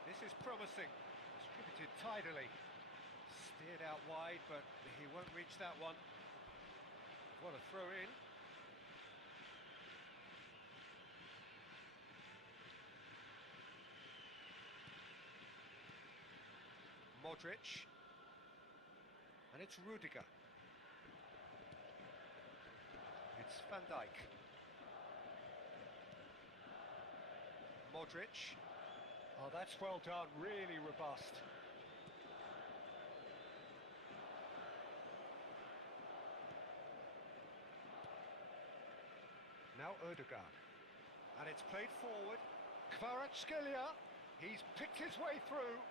This is promising. Distributed tidily. Steered out wide, but he won't reach that one. What a throw in. Modric. And it's Rudiger. It's Van Dijk. Modric. Oh, that's well done, really robust. Now Ødegaard. And it's played forward. Kvaratskhelia. He's picked his way through.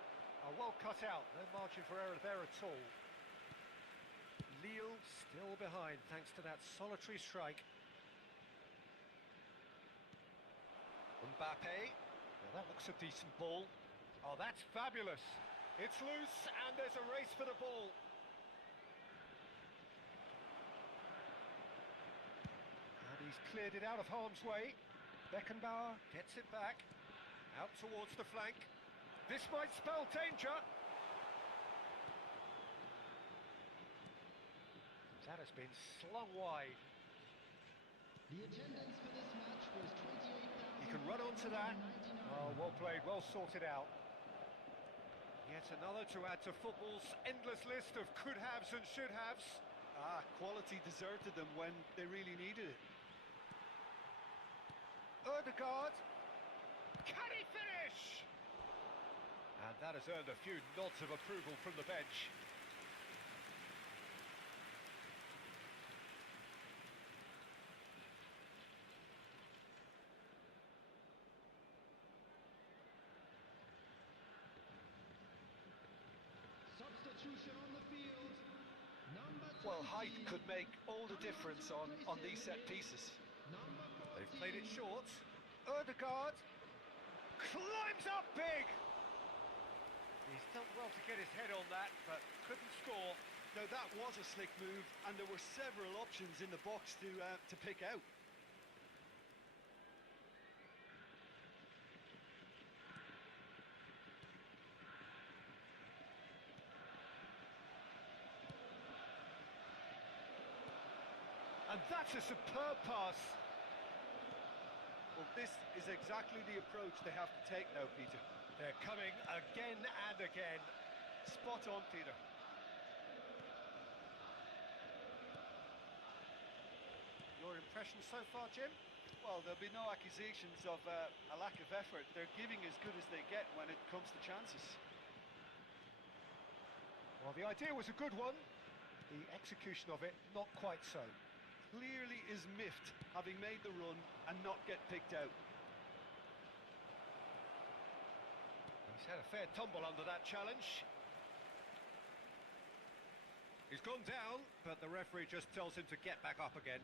Oh, well cut out, no margin for error there at all. Lille still behind thanks to that solitary strike. Mbappe. Well, that looks a decent ball. Oh, that's fabulous. It's loose and there's a race for the ball. And he's cleared it out of harm's way. Beckenbauer gets it back. Out towards the flank. This might spell danger. That has been slung wide. The attendance for this match was 28,000. He can run onto that. Oh, well played, well sorted out. Yet another to add to football's endless list of could-haves and should-haves. Quality deserted them when they really needed it. Ødegaard. Can he finish? And that has earned a few nods of approval from the bench. Substitution on the field. Number 20. Well, height could make all the difference on these set pieces. Number 14. They've played it short. Ødegaard climbs up big. He's done well to get his head on that, but couldn't score. Now that was a slick move, and there were several options in the box to pick out. And that's a superb pass. Well, this is exactly the approach they have to take now, Peter. They're coming again and again. Spot on, Peter. Your impression so far, Jim? Well, there'll be no accusations of a lack of effort. They're giving as good as they get when it comes to chances. Well, the idea was a good one. The execution of it, not quite so. Clearly is miffed, having made the run and not get picked out. He's had a fair tumble under that challenge. He's gone down, but the referee just tells him to get back up again.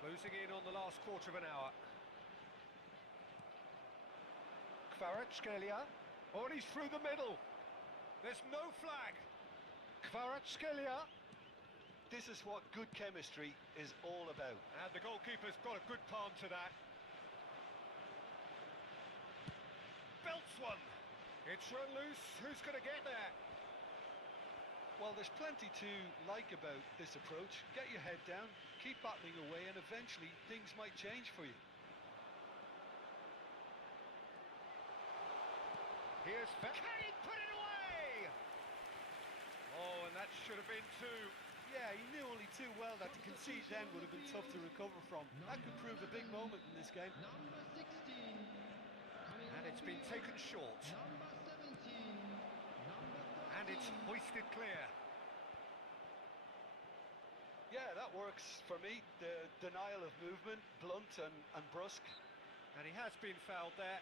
Closing in on the last quarter of an hour. Kvaratskhelia. Oh, and he's through the middle. There's no flag. Kvaratskhelia. This is what good chemistry is all about. And the goalkeeper's got a good palm to that. Belts one. It's run loose. Who's going to get there? Well, there's plenty to like about this approach. Get your head down, keep battling away, and eventually things might change for you. Here's can he put it away? Oh, and that should have been two. Yeah, he knew only too well that to concede then would have been tough to recover from. That could prove a big moment in this game. Number 16. And it's been taken short. Number 17. Number 13. And it's hoisted clear. Yeah, that that works for me. The denial of movement, blunt and brusque. And he has been fouled there.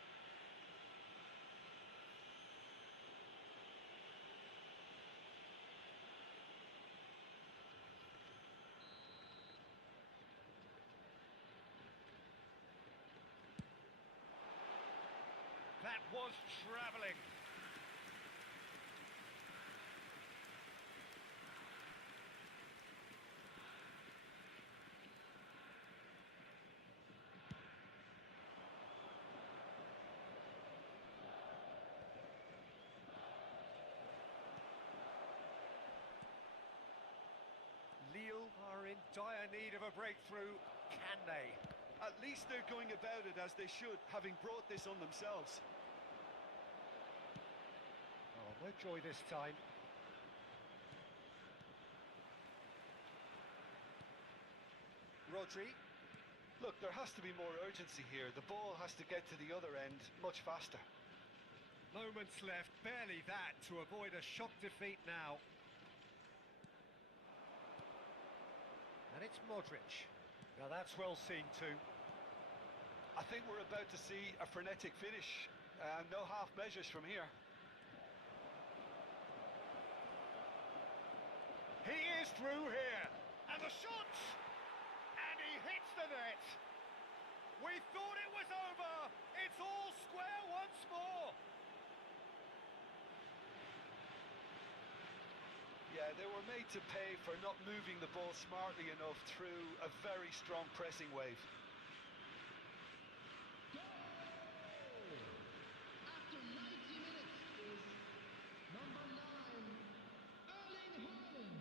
That was travelling. Lille are in dire need of a breakthrough. Can they? At least they're going about it as they should, having brought this on themselves. Oh, no joy this time. Rodri. Look, there has to be more urgency here. The ball has to get to the other end much faster. Moments left, barely that, to avoid a shock defeat now. And it's Modric. Now that's well seen too. I think we're about to see a frenetic finish. No half measures from here. He is through here. And the shot! And he hits the net. We thought it was over. It's all square once more. Yeah, they were made to pay for not moving the ball smartly enough through a very strong pressing wave. After 90 minutes is number 9, Erling Haaland.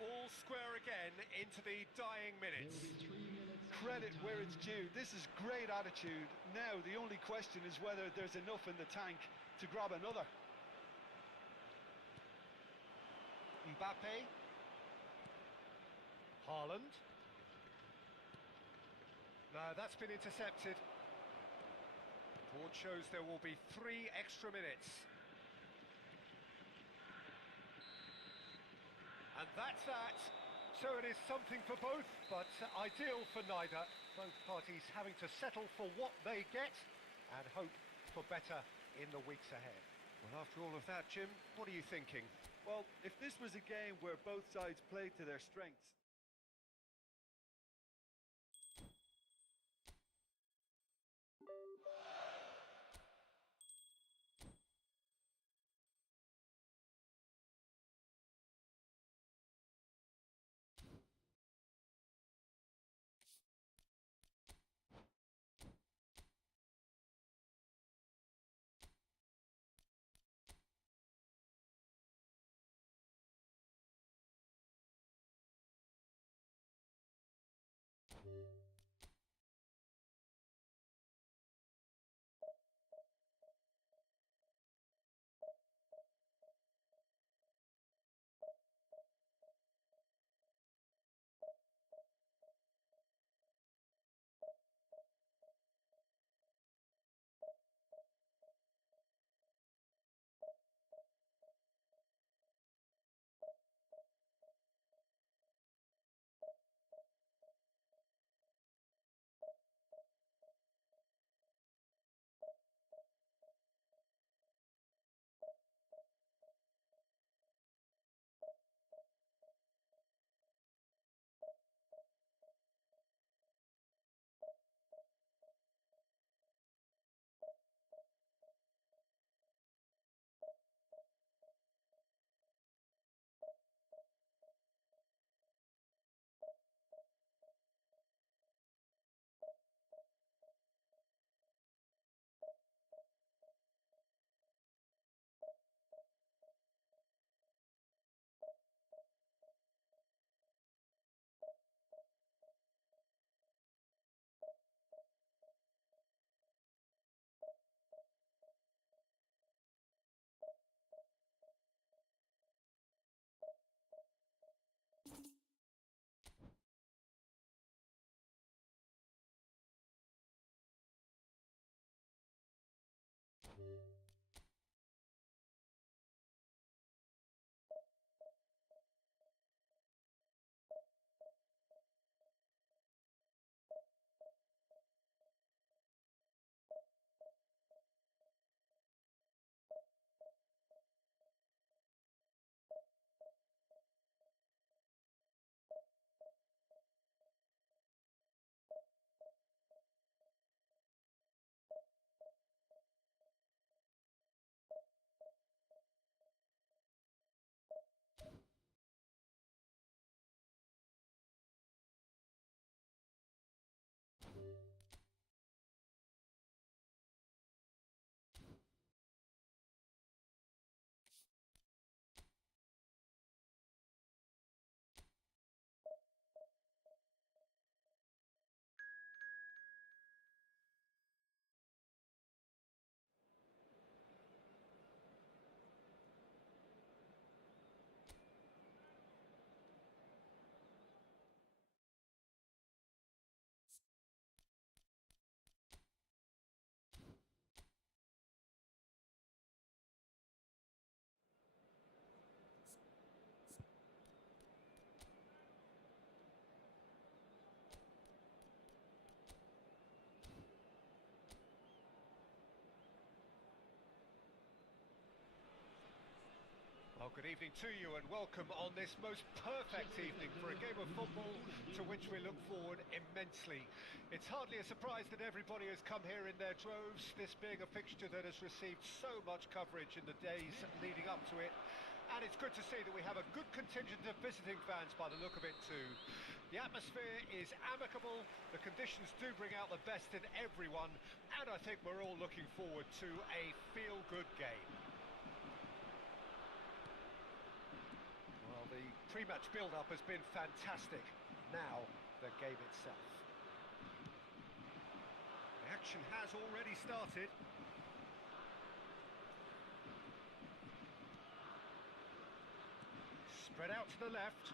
All square again into the dying There minutes. will be 3 minutes. Credit added where time. it's due. This is great attitude. Now, the only question is whether there's enough in the tank to grab another. Mbappe. Haaland. No, that's been intercepted. Board shows there will be 3 extra minutes. And that's that. So it is something for both, but ideal for neither. Both parties having to settle for what they get and hope for better in the weeks ahead. Well, after all of that, Jim, what are you thinking? Well, if this was a game where both sides played to their strengths, Oh, good evening to you and welcome on this most perfect evening for a game of football to which we look forward immensely. It's hardly a surprise that everybody has come here in their droves, this being a fixture that has received so much coverage in the days leading up to it. And it's good to see that we have a good contingent of visiting fans by the look of it too. The atmosphere is amicable, the conditions do bring out the best in everyone, and I think we're all looking forward to a feel-good game. Well, the pre-match build-up has been fantastic. Now, the game itself. The action has already started. Spread out to the left.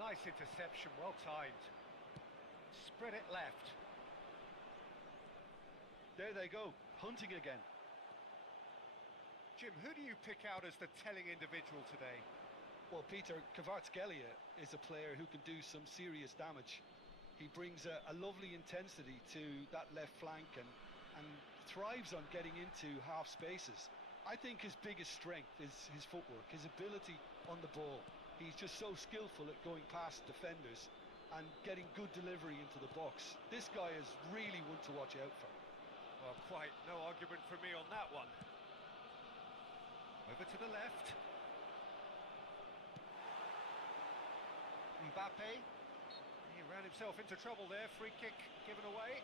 Nice interception, well timed. Spread it left. There they go, hunting again. Jim, who do you pick out as the telling individual today? Well, Peter, Kvaratskhelia is a player who can do some serious damage. He brings a lovely intensity to that left flank and thrives on getting into half spaces. I think his biggest strength is his footwork, his ability on the ball. He's just so skillful at going past defenders and getting good delivery into the box. This guy is really one to watch out for. Well, quite no argument for me on that one. Over to the left. Mbappe. He ran himself into trouble there. Free kick given away.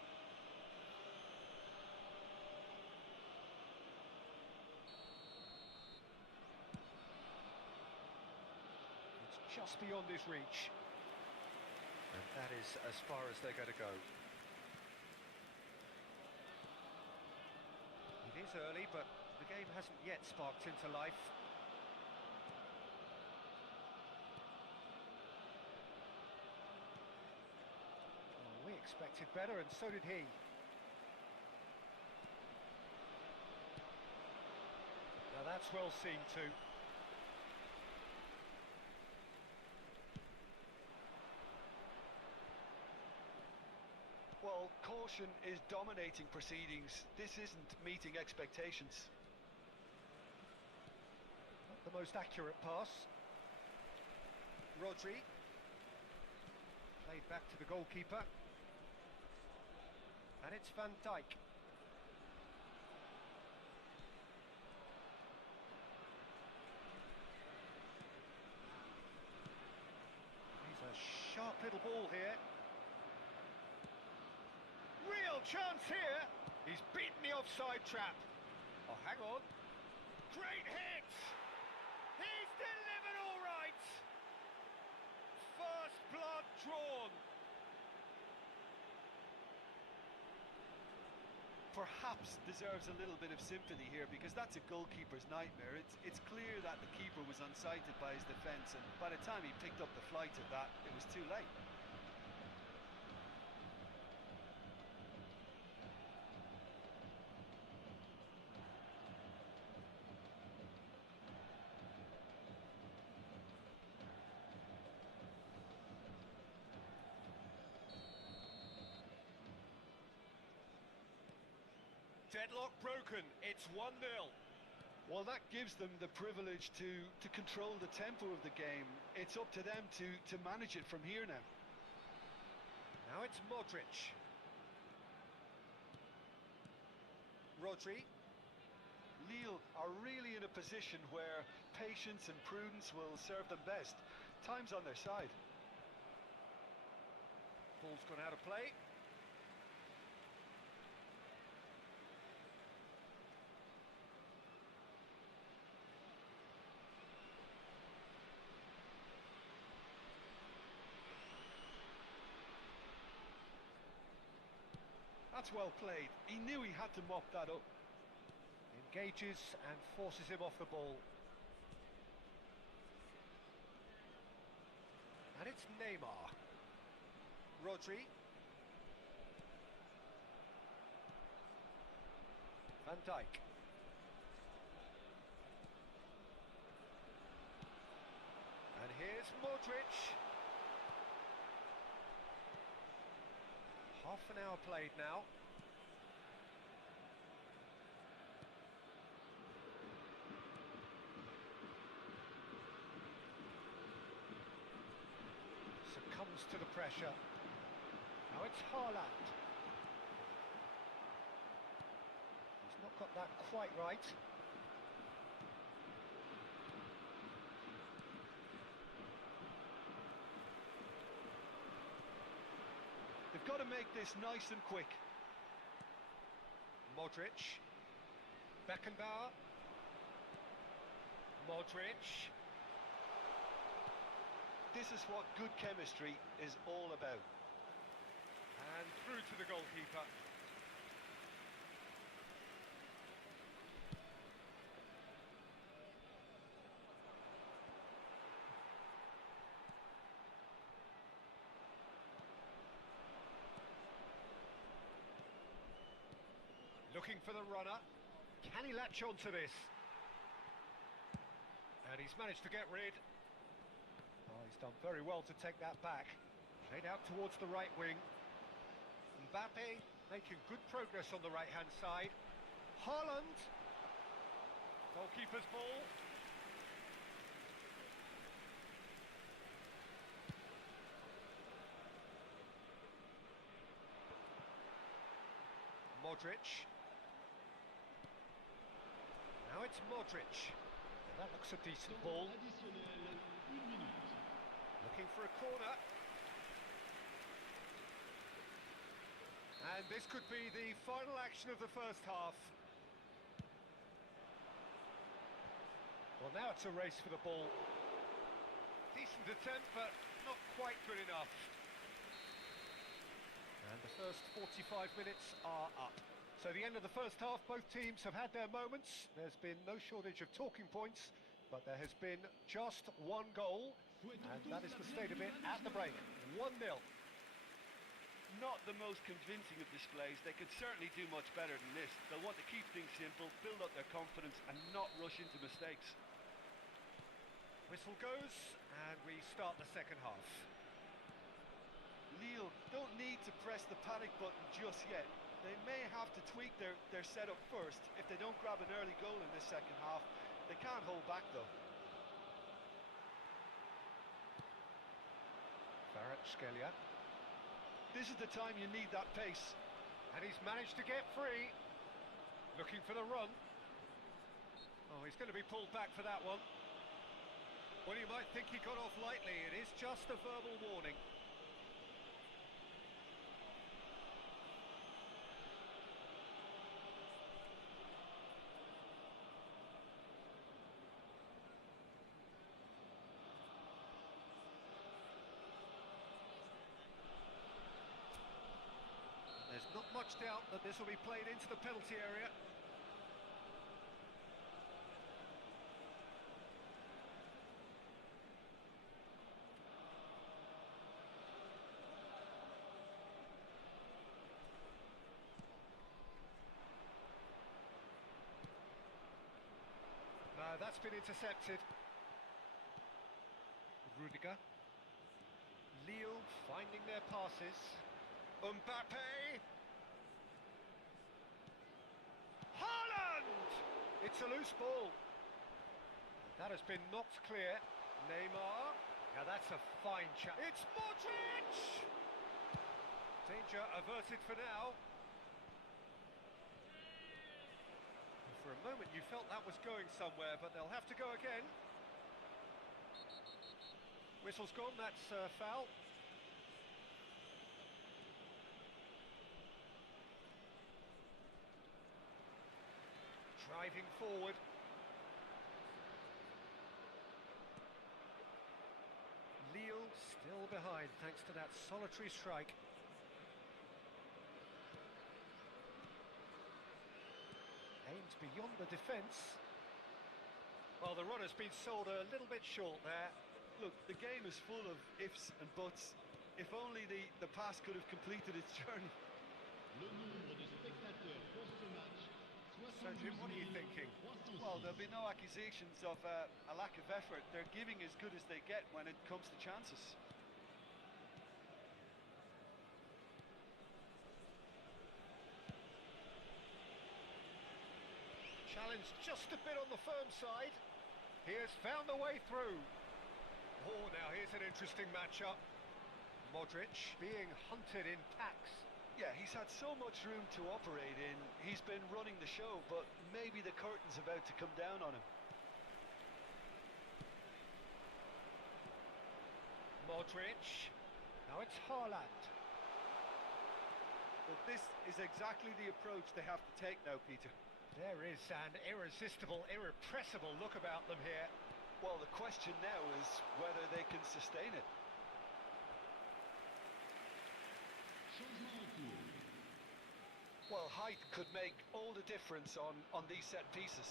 It's just beyond his reach. And that is as far as they're going to go. It is early, but the game hasn't yet sparked into life. Well, we expected better, and so did he. Now that's well seen too. Well, caution is dominating proceedings. This isn't meeting expectations. Not the most accurate pass. Rodri. Played back to the goalkeeper. And it's Van Dijk. He's a sharp little ball here. Real chance here. He's beaten the offside trap. Oh, hang on. Great hit. He's delivered all right. First blood drawn. Perhaps deserves a little bit of sympathy here because that's a goalkeeper's nightmare. It's clear that the keeper was unsighted by his defence, and by the time he picked up the flight of that, it was too late. Deadlock broken, it's 1-0. Well, that gives them the privilege to control the tempo of the game. It's up to them to manage it from here now. Now it's Modric. Rodri. Lille are really in a position where patience and prudence will serve them best. Time's on their side. Ball's gone out of play. That's well played. He knew he had to mop that up. Engages and forces him off the ball. And it's Neymar. Rodri. Van Dijk. And here's Modric. Half an hour played now. responds to the pressure. Now it's Haaland. He's not got that quite right. They've got to make this nice and quick. Modric. Beckenbauer. Modric. This is what good chemistry is all about. And through to the goalkeeper. Looking for the runner. Can he latch onto this? And he's managed to get rid. Oh, he's done very well to take that back. Played out towards the right wing. Mbappe making good progress on the right-hand side. Haaland. Goalkeeper's ball. Modric. Now it's Modric. And that looks a decent ball. Looking for a corner. And this could be the final action of the first half. Well, now it's a race for the ball. Decent attempt, but not quite good enough. And the first 45 minutes are up. So the end of the first half, both teams have had their moments. There's been no shortage of talking points, but there has been just one goal, and that is the state of it at the break. 1-0. Not the most convincing of displays. They could certainly do much better than this. They'll want to keep things simple, build up their confidence and not rush into mistakes. Whistle goes, and we start the second half. Lille don't need to press the panic button just yet. They may have to tweak their setup first. If they don't grab an early goal in this second half, they can't hold back though. Kvaratskhelia. This is the time you need that pace. And he's managed to get free. Looking for the run. Oh, he's going to be pulled back for that one. Well, you might think he got off lightly. It is just a verbal warning. There's not much doubt that this will be played into the penalty area. No, that's been intercepted. Rudiger. Lille finding their passes. Mbappe! Haaland! It's a loose ball. That has been knocked clear. Neymar. Now that's a fine shot. It's Modric! Danger averted for now. For a moment you felt that was going somewhere, but they'll have to go again. Whistle's gone, that's foul. Driving forward. Lille still behind thanks to that solitary strike. Aims beyond the defence. Well, the run has been sold a little bit short there. Look, the game is full of ifs and buts. If only the pass could have completed its journey. So, Jim, what are you thinking? Well, there'll be no accusations of a lack of effort. They're giving as good as they get when it comes to chances. Challenge just a bit on the firm side. He has found the way through. Oh, now here's an interesting matchup. Modric being hunted in packs. Yeah, he's had so much room to operate in. He's been running the show, but maybe the curtain's about to come down on him. Modric. Now it's Haaland. Well, this is exactly the approach they have to take now, Peter. There is an irresistible, irrepressible look about them here. Well, the question now is whether they can sustain it. Changement en cours. Well, height could make all the difference on these set pieces.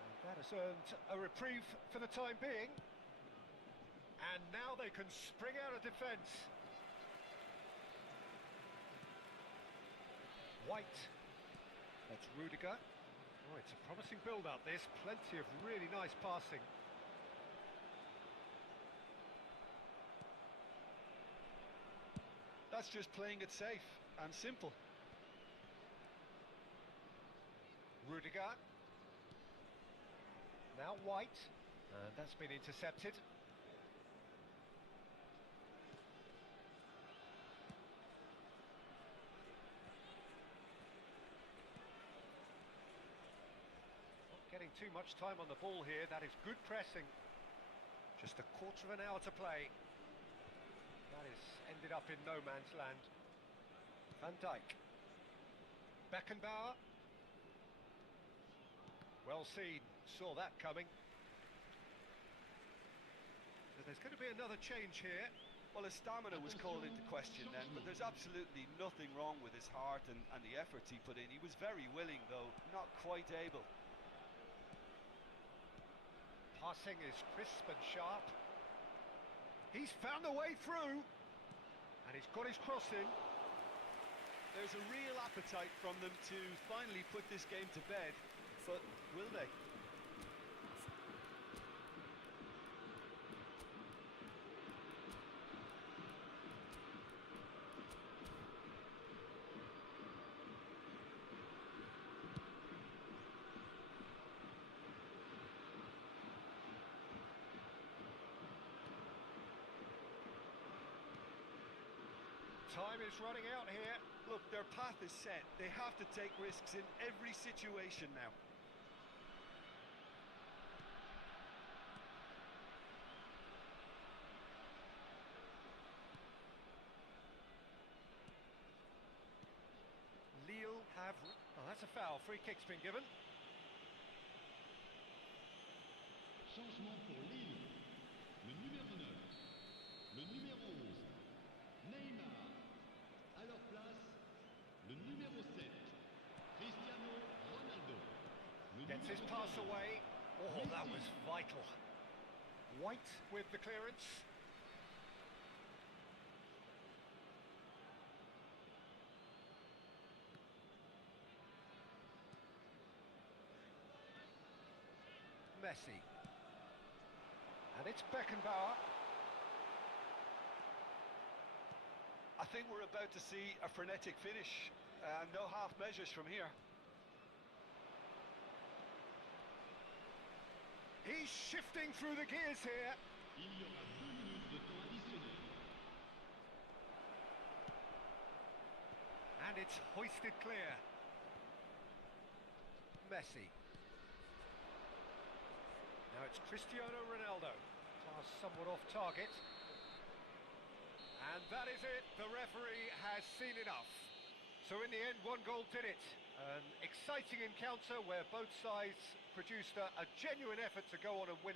And that has earned a reprieve for the time being. And now they can spring out of defence. White. That's Rudiger. Oh, it's a promising build-up, this. Plenty of really nice passing. That's just playing it safe and simple. Rudiger. Now White. And that's been intercepted. Getting too much time on the ball here. That is good pressing. Just a quarter of an hour to play. That is ended up in no man's land. Van Dijk. Beckenbauer. Well seen. Saw that coming. So there's going to be another change here. Well, his stamina was called into question then, but there's absolutely nothing wrong with his heart and the efforts he put in. He was very willing, though, not quite able. Passing is crisp and sharp. He's found a way through. And he's got his cross in. There's a real appetite from them to finally put this game to bed, but will they? Time is running out here. Look, their path is set. They have to take risks in every situation now. Lille have... Oh, that's a foul. Free kick's been given. Changement pour Lille. Le numéro 9. Le numéro 11. Neymar. À leur place, le numéro 7. Cristiano Ronaldo. Le Gets his numéro pass 15. away. Oh, that was vital. White with the clearance. Messi. And it's Beckenbauer. I think we're about to see a frenetic finish. No half measures from here. He's shifting through the gears here. Il y aura 2 minutes de temps additionnel. And it's hoisted clear. Messi. Now it's Cristiano Ronaldo. Pass somewhat off target. And that is it. The referee has seen enough. So in the end, one goal did it. An exciting encounter where both sides produced a genuine effort to go on and win it.